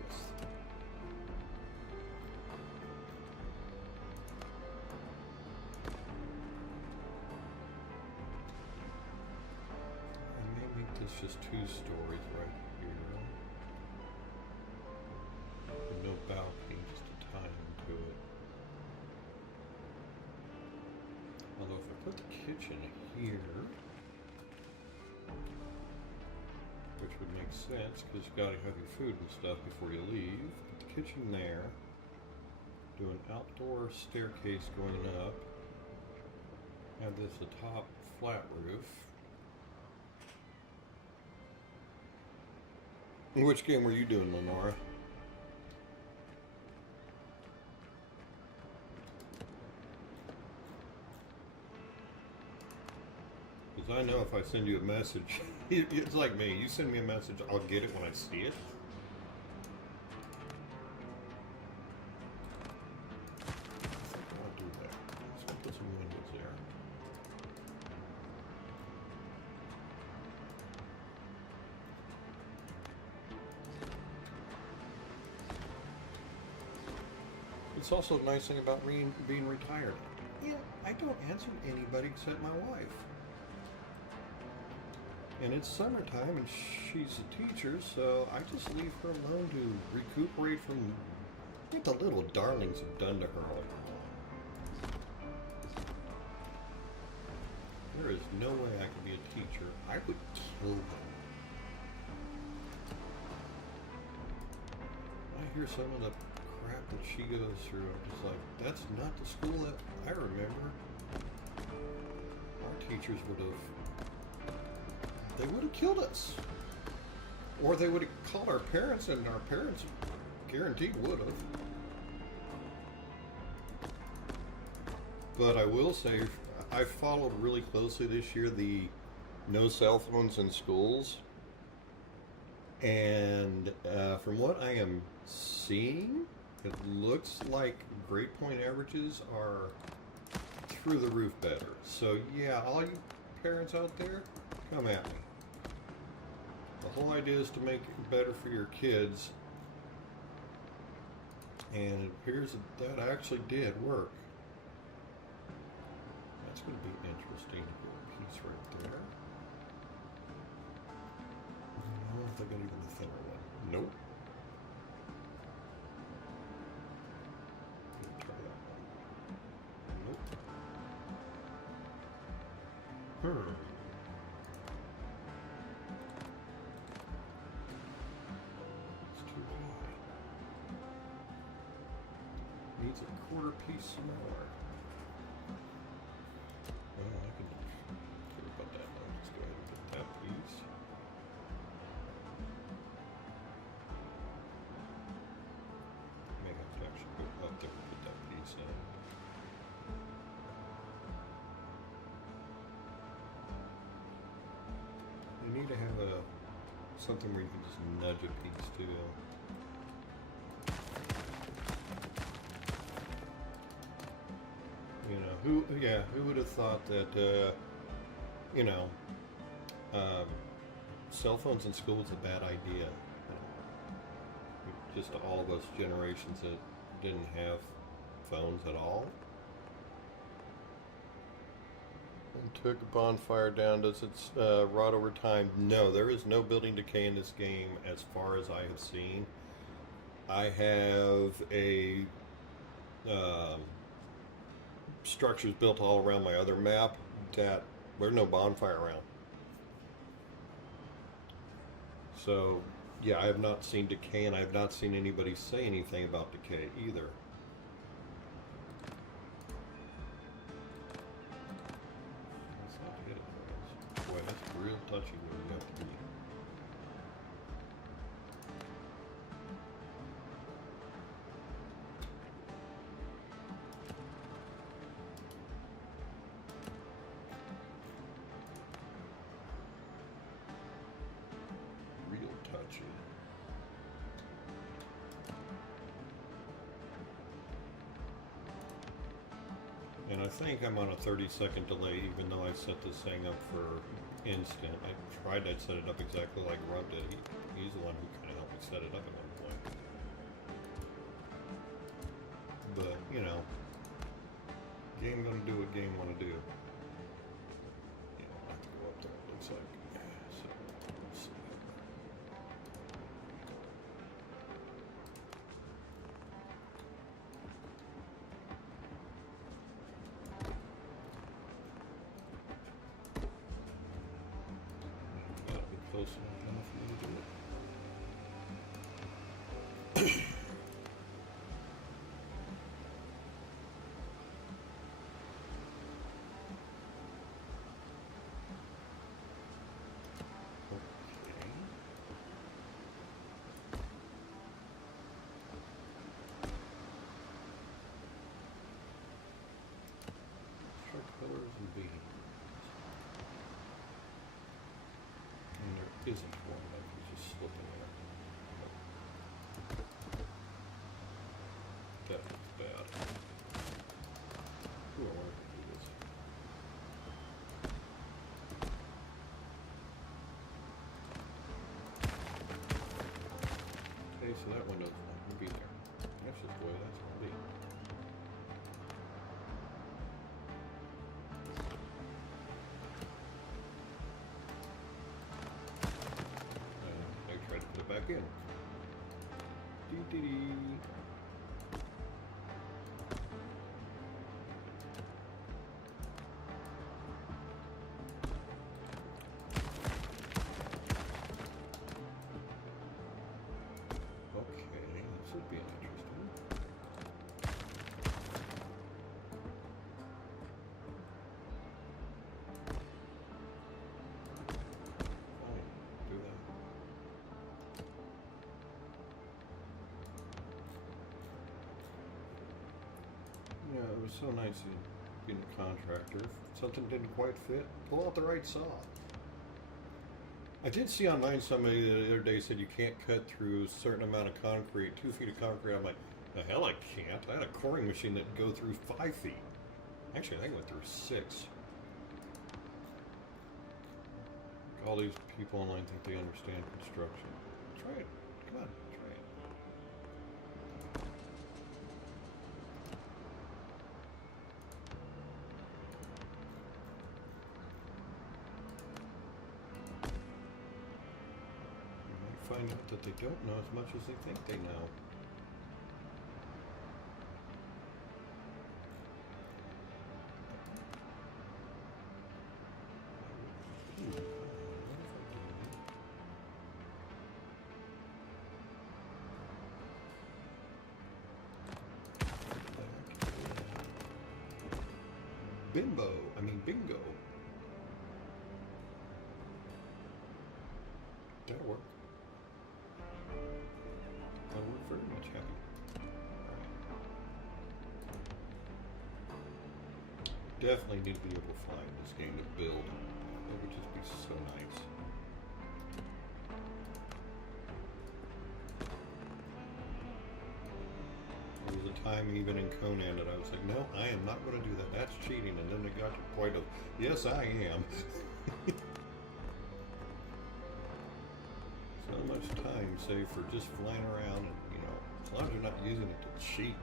Yes. I may make this just 2 stories right here. And no balcony, just to tie into it. Although if I put the kitchen here, which would make sense because you gotta have your food and stuff before you leave. Put the kitchen there. Do an outdoor staircase going up. Have this a top flat roof. Which game were you doing, Lenora? Because I know if I send you a message, it's like me. You send me a message, I'll get it when I see it. I'll do that. Just gonna put some windows there. It's also a nice thing about being retired. Yeah, I don't answer anybody except my wife. And it's summertime and she's a teacher, so I just leave her alone to recuperate from what the little darlings have done to her all year long. There is no way I could be a teacher. I would kill them. I hear some of the crap that she goes through. I'm just like, that's not the school that I remember. Our teachers would have killed us. Or they would have called our parents, and our parents guaranteed would have. But I will say, I followed really closely this year the no cell phones in schools. And from what I am seeing, it looks like grade point averages are through the roof better. So yeah, all you parents out there, come at me. The whole idea is to make it better for your kids, and it appears that actually did work. That's going to be interesting. Piece right there. I don't know if I got even a thinner one. Nope. Try that one. Nope. It's too high. Needs a quarter piece smaller. Well, I can care about that now. Let's go ahead and get that piece. May have to actually go up there and put that piece in. You need to have something where you can just nudge a piece too. You know, who would have thought that, you know, cell phones in school is a bad idea. Just all of us generations that didn't have phones at all. And took a bonfire down. Does it rot over time? No, there is no building decay in this game as far as I have seen. I have a structures built all around my other map that there's no bonfire around. So, yeah, I have not seen decay, and I have not seen anybody say anything about decay either. Let's not hit it, friends. Boy, that's real touchy where you have to be. And I think I'm on a 30-second delay, even though I set this thing up for instant. I tried to set it up exactly like Rob did. He's the one who kind of helped me set it up at one point. But, you know, game gonna do what game wanna do. Yeah, I'll have to go up there, it looks like. So, let's see. Close enough for me to do it. Okay. Strike pillars and beams. And there isn't one, I can just slip in there. That looks bad. Ooh, I wonder if I can do this. Okay, so that window's not going to be there. That's just the way that's going to be. I tried to put it back in. Dee-dee-dee. Okay, this would be interesting. Oh, do that. Yeah, it was so nice being a contractor. If something didn't quite fit, pull out the right saw. I did see online somebody the other day said you can't cut through a certain amount of concrete, 2 feet of concrete. I'm like, the hell I can't. I had a coring machine that could go through 5 feet. Actually, I think it went through 6. All these people online think they understand construction. Try it. Come on, try it. find out that they don't know as much as they think they know. Bingo. That'll work. That'll work very much happy. Right. Definitely need to be able to fly in this game to build. That would just be so nice. There was a time even in Conan that I was like, no, I am not going to do that. That's cheating. And then it got to the point of, yes, I am. So much time saved for just flying around, and you know, as long as you're not using it to cheat.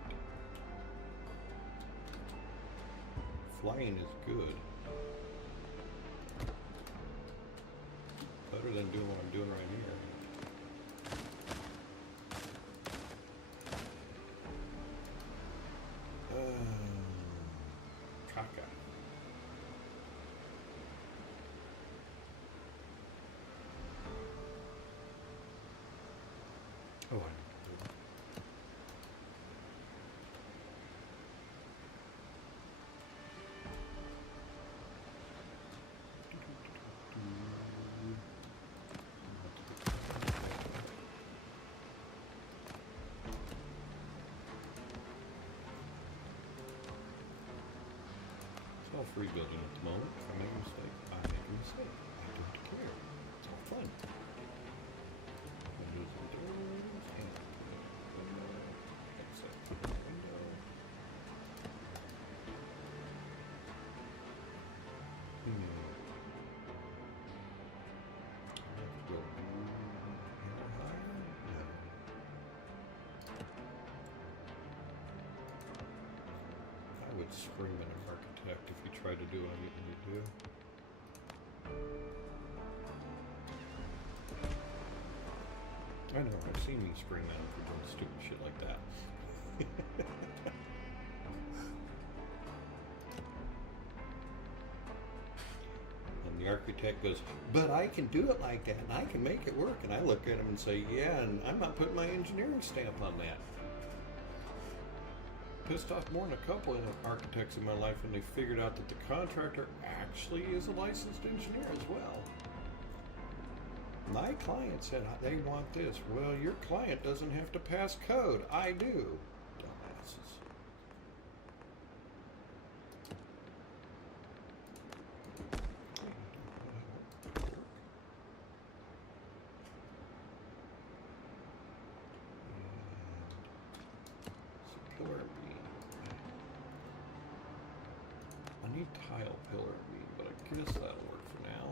Flying is good. Better than doing what I'm doing right here. Caca. Oh, I know. It's all free building at the moment. If I make a mistake, I make a mistake. I don't care. It's all fun. Windows and doors and window. Exit. Window. I have to go higher? No. I would scream at an architect if you try to do anything you do. I know, I've seen you scream at him for doing stupid shit like that. And the architect goes, but I can do it like that, and I can make it work. And I look at him and say, yeah, and I'm not putting my engineering stamp on that. Pissed off more than a couple of architects in my life when they figured out that the contractor actually is a licensed engineer as well. My client said they want this. Well, your client doesn't have to pass code. I do. Dumbasses. Pillar beam. I need tile pillar beam, but I guess that'll work for now.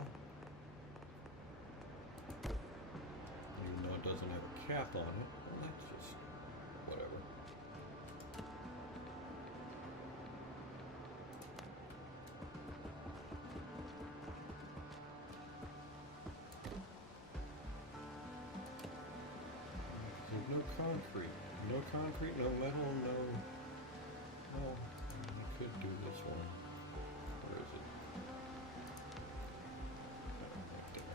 Even though it doesn't have a cap on it, well, that's just whatever. There's no concrete. No concrete, no metal, no... Well, I could do this one. Where is it? Right there.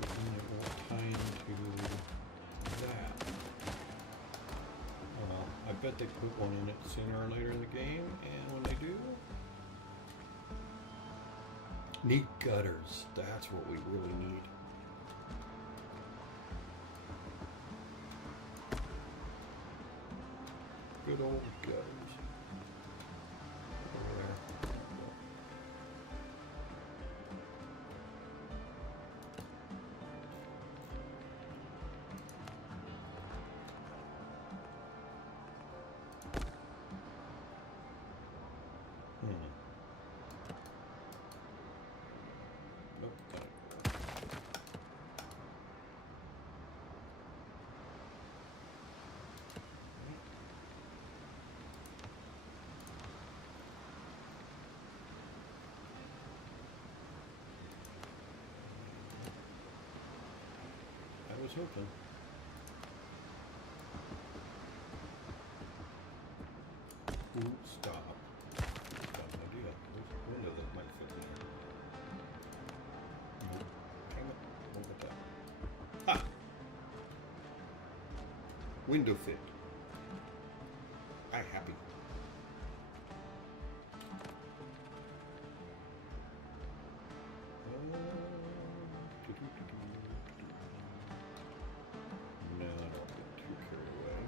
And then it won't tie into that. Well, I bet they put one in it sooner or later in the game, and when they do... Need gutters. That's what we really need. Good old gutters. Over there. Nope, got it. was hoping. Ooh, stop. Got an idea. There's a window that might fit in there. Nope. Dang it. What about that? Ha! Window fit. I happy. No, I don't get too carried away.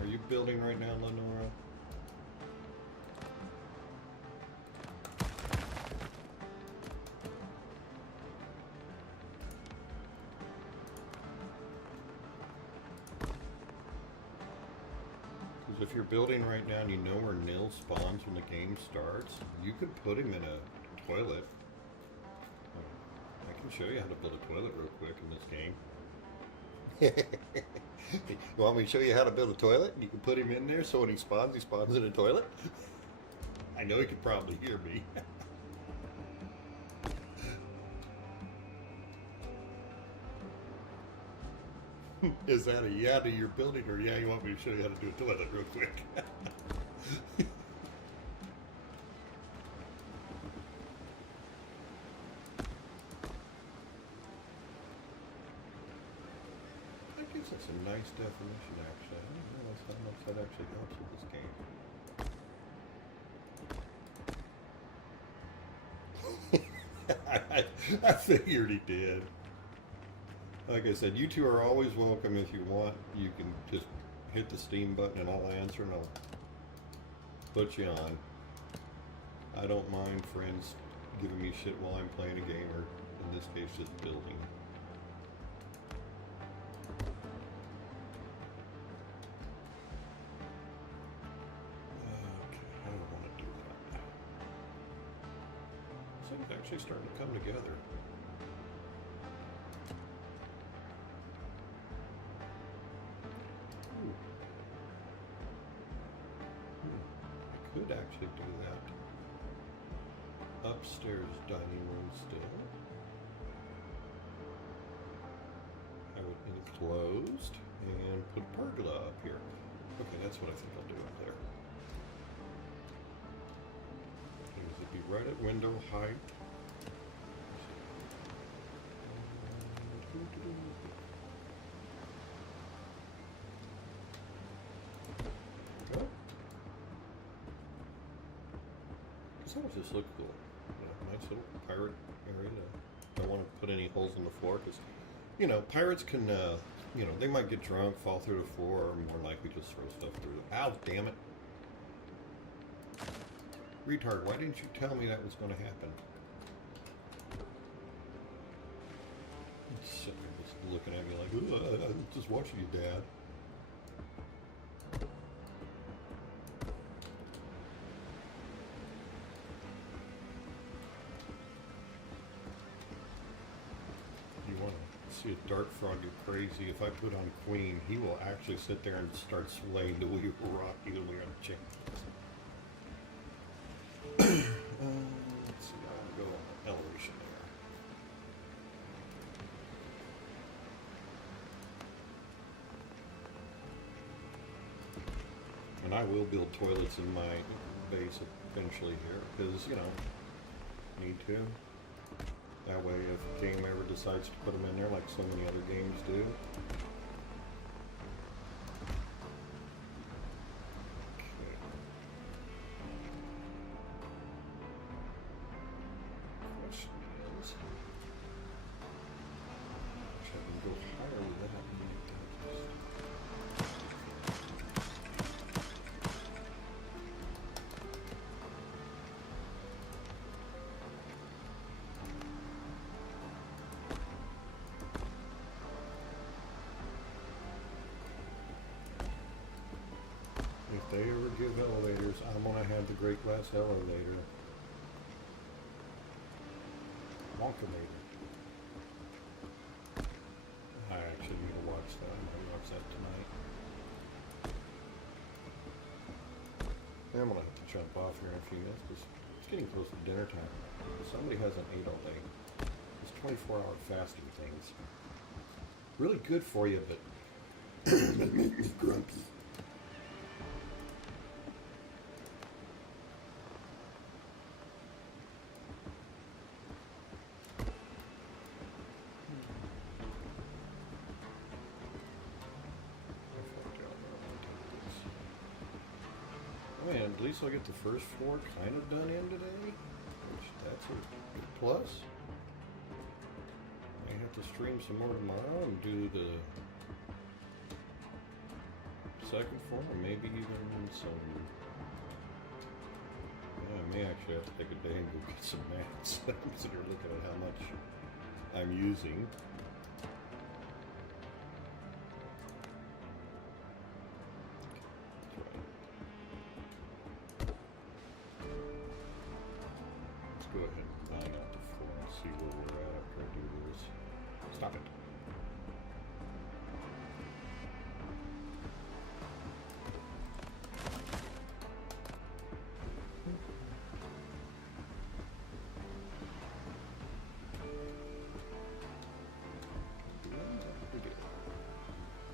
Are you building right now, Lenora? Because if you're building right now and you know where Nil spawns when the game starts, you could put him in a toilet. I can show you how to build a toilet real quick in this game. You want me to show you how to build a toilet? You can put him in there so when he spawns in a toilet. I know he could probably hear me. Is that a yeah to your building, or yeah, you want me to show you how to do a toilet real quick? I guess that's a nice definition, actually. I didn't realize how much that actually helps with this game. I figured he did. Like I said, you two are always welcome if you want. You can just hit the Steam button and I'll answer and I'll put you on. I don't mind friends giving me shit while I'm playing a game, or in this case just building. Okay, I don't want to do that. This thing's actually starting to come together. Could actually do that. Upstairs dining room still. Have it enclosed and put a pergola up here. Okay, that's what I think I'll do up there. It'd be right at window height. That just look cool. Nice little pirate area. Don't want to put any holes in the floor because, you know, pirates can, you know, they might get drunk, fall through the floor, or more likely just throw stuff through the... Ow, damn it. Retard, why didn't you tell me that was going to happen? He's sitting there just looking at me like, I'm just watching you, Dad. See a dart frog get crazy. If I put on Queen, he will actually sit there and start swaying the wheel rock either way on chain. Let's see, I'll go on elevation there. And I will build toilets in my base eventually here, because, you know, need to. That way, if a game ever decides to put them in there, like so many other games do. Okay. Question is, I can go higher with that. If they ever give elevators, I'm gonna have the Great Glass Elevator. Wonkamator. I actually need to watch that. I might watch that tonight. I'm gonna have to jump off here in a few minutes because getting close to dinner time. Somebody hasn't ate all day. These 24-hour fasting things. Really good for you, but they make me grumpy. Man, at least I'll get the first floor kind of done in today, which that's a good plus. I have to stream some more tomorrow and do the second floor, or maybe even some. Yeah, I may actually have to take a day and go get some mats. I'm sitting here looking at how much I'm using. Go ahead and line out the floor and see where we're at after I do this. Stop it.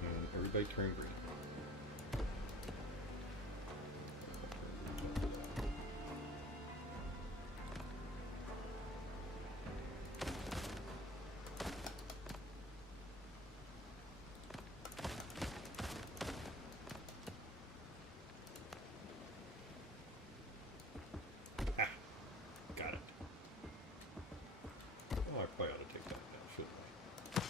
And everybody turn green. I probably ought to take that down, shouldn't I?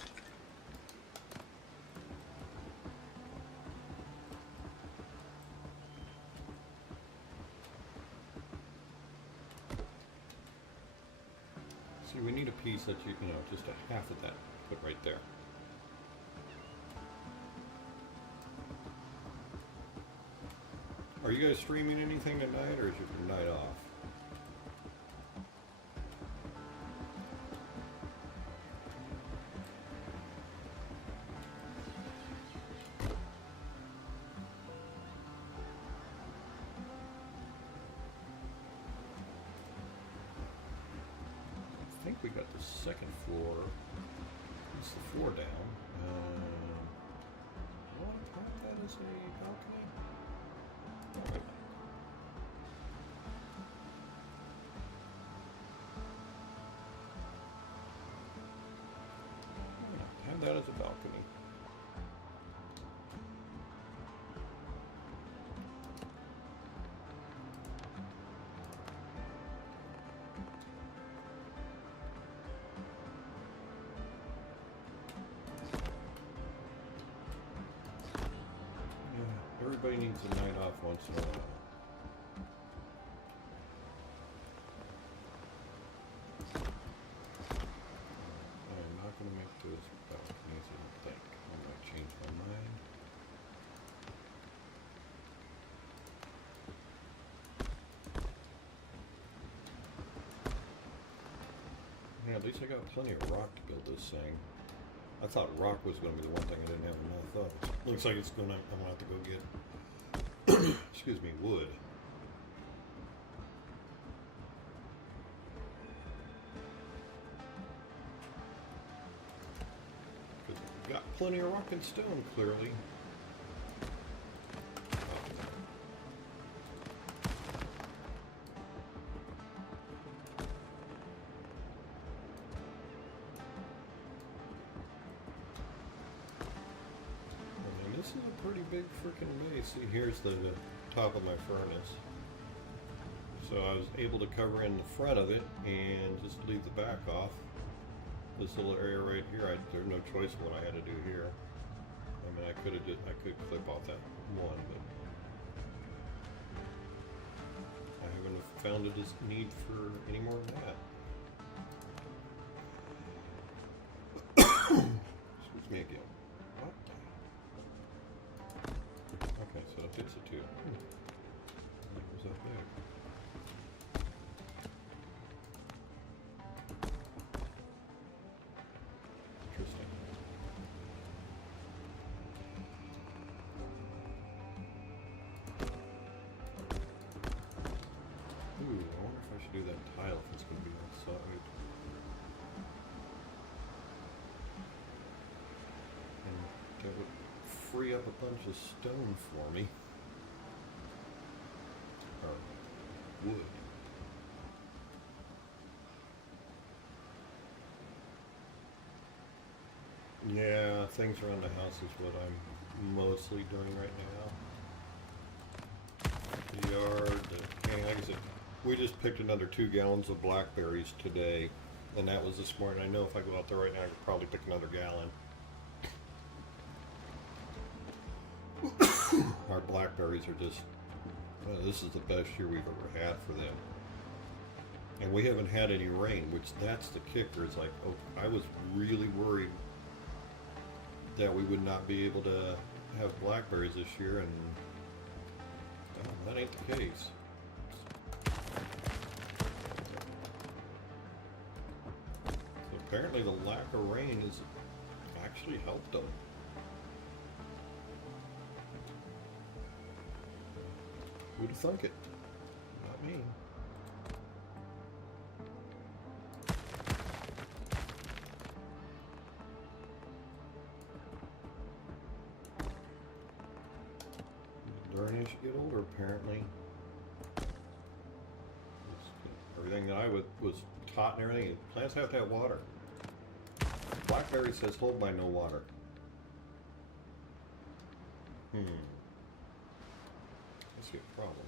See, we need a piece that you know, just a half of that put right there. Are you guys streaming anything tonight, or is your night off? I think we got the second floor. It's the floor down. You want to count that as a balcony? Oh, yeah, have that as a balcony. Everybody needs a night off once in a while. I'm not going to make those balconies, I don't think. I might change my mind. Yeah, at least I got plenty of rock to build this thing. I thought rock was going to be the one thing I didn't have enough of. Looks like it's going to, I'm going to have to go get, excuse me, wood. Because we've got plenty of rock and stone, clearly. This is a pretty big freaking base. See, here's the top of my furnace. So I was able to cover in the front of it and just leave the back off. This little area right here, there's no choice of what I had to do here. I mean, I could clip off that one, but I haven't found a need for any more than that. Excuse me again. Okay, so it fits a 2. Was that big? Interesting. Ooh, I wonder if I should do free up a bunch of stone for me. Or wood. Yeah, things around the house is what I'm mostly doing right now. The yard, the canning, like I said, we just picked another 2 gallons of blackberries today, and that was this morning. I know if I go out there right now, I could probably pick another gallon. Our blackberries are just, this is the best year we've ever had for them. And we haven't had any rain, which that's the kicker. It's like, oh, I was really worried that we would not be able to have blackberries this year, and that ain't the case. So apparently the lack of rain has actually helped them. Who'd have thunk it? Not me. Darn as you get older, apparently. Everything that I was taught and everything, plants have to have water. Blackberry says hold by no water. That's a problem.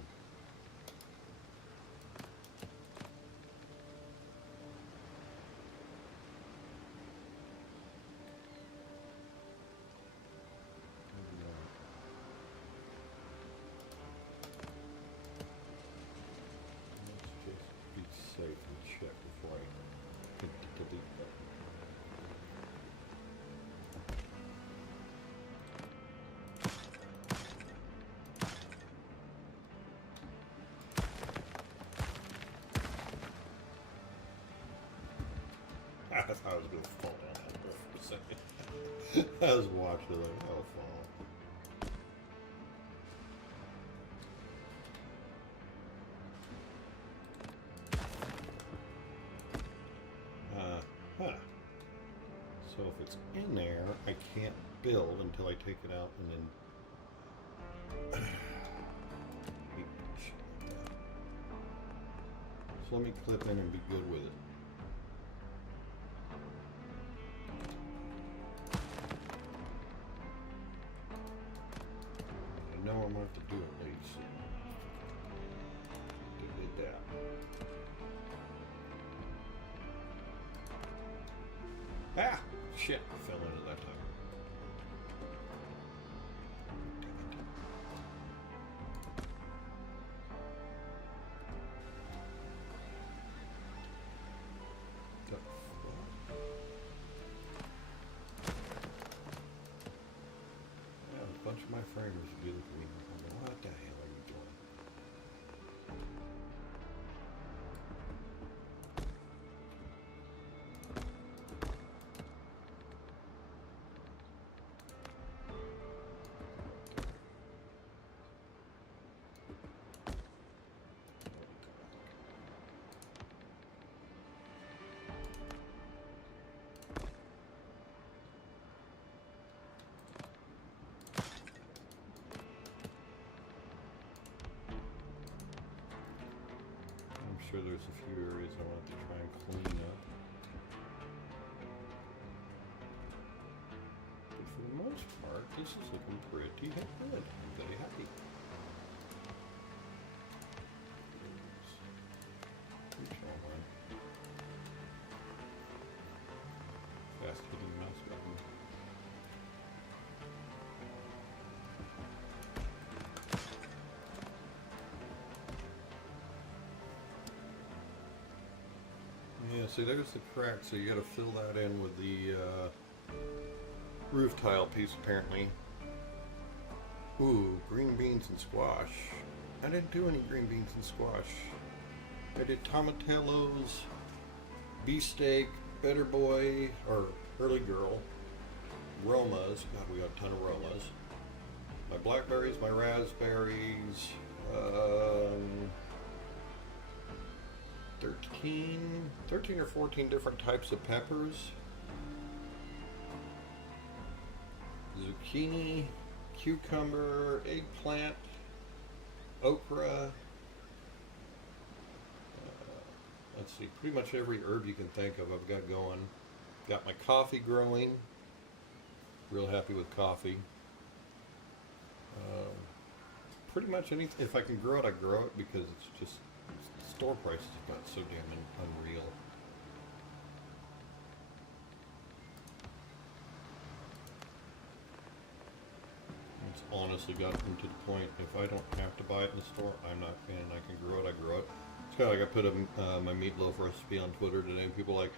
Safe and check before I hit the delete button. I thought I was going to fall down that cliff for a second. I was watching it like, oh, fall. So if it's in there, I can't build until I take it out and then... So let me clip in and be good with it. I know I'm going to have to do it later. Did that. Ah! Shit, I fell into that time. Yeah, a bunch of my framers would be looking at me. What the hell are you doing? I'm sure there's a few areas I want to try and clean up. But for the most part, this is looking pretty good. I'm very happy. Fast hitting mouse button. Yeah, see there's the crack, so you gotta fill that in with the roof tile piece apparently. Ooh, green beans and squash. I didn't do any green beans and squash. I did tomatillos, beefsteak, better boy, or early girl, Romas. God, we got a ton of Romas. My blackberries, my raspberries, 13 or 14 different types of peppers, zucchini, cucumber, eggplant, okra. Let's see, pretty much every herb you can think of I've got going. Got my coffee growing. Real happy with coffee. Pretty much anything. If I can grow it, I grow it because it's just store prices have got so damn unreal. It's honestly gotten to the point if I don't have to buy it in the store, I'm not, and I can grow it, I grow it. It's kind of like I put my meatloaf recipe on Twitter today, and people like,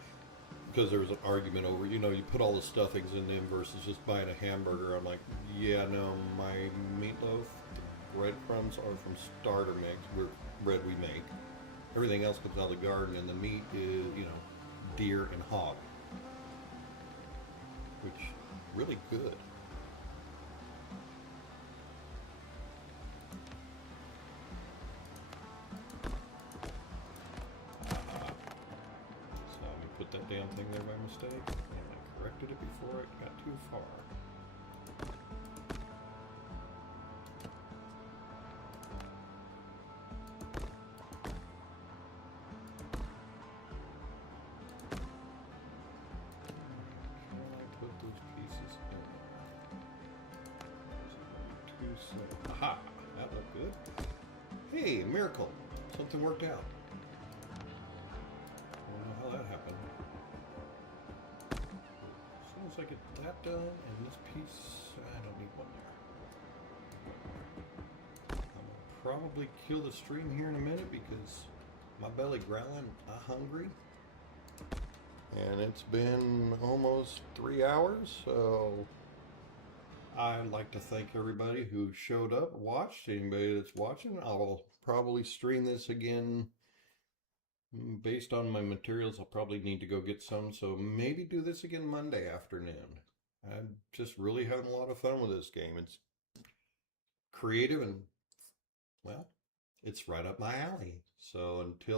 because there was an argument over, you put all the stuffings in them versus just buying a hamburger. I'm like, yeah, no, my meatloaf, the breadcrumbs are from starter mix, bread we make. Everything else comes out of the garden, and the meat is, deer and hog, which really good. That damn thing there by mistake, and I corrected it before it got too far. Can I put those pieces in? Too slow. Aha! That looked good. Hey, miracle! Something worked out. I don't know how that happened. As soon as I get that done, and this piece, I don't need one there. I'm gonna probably kill the stream here in a minute because my belly growling, I'm hungry. And it's been almost 3 hours, so I'd like to thank everybody who showed up, watched, anybody that's watching. I'll probably stream this again. Based on my materials, I'll probably need to go get some, so maybe do this again Monday afternoon. I'm just really having a lot of fun with this game. It's creative and, well, it's right up my alley. So until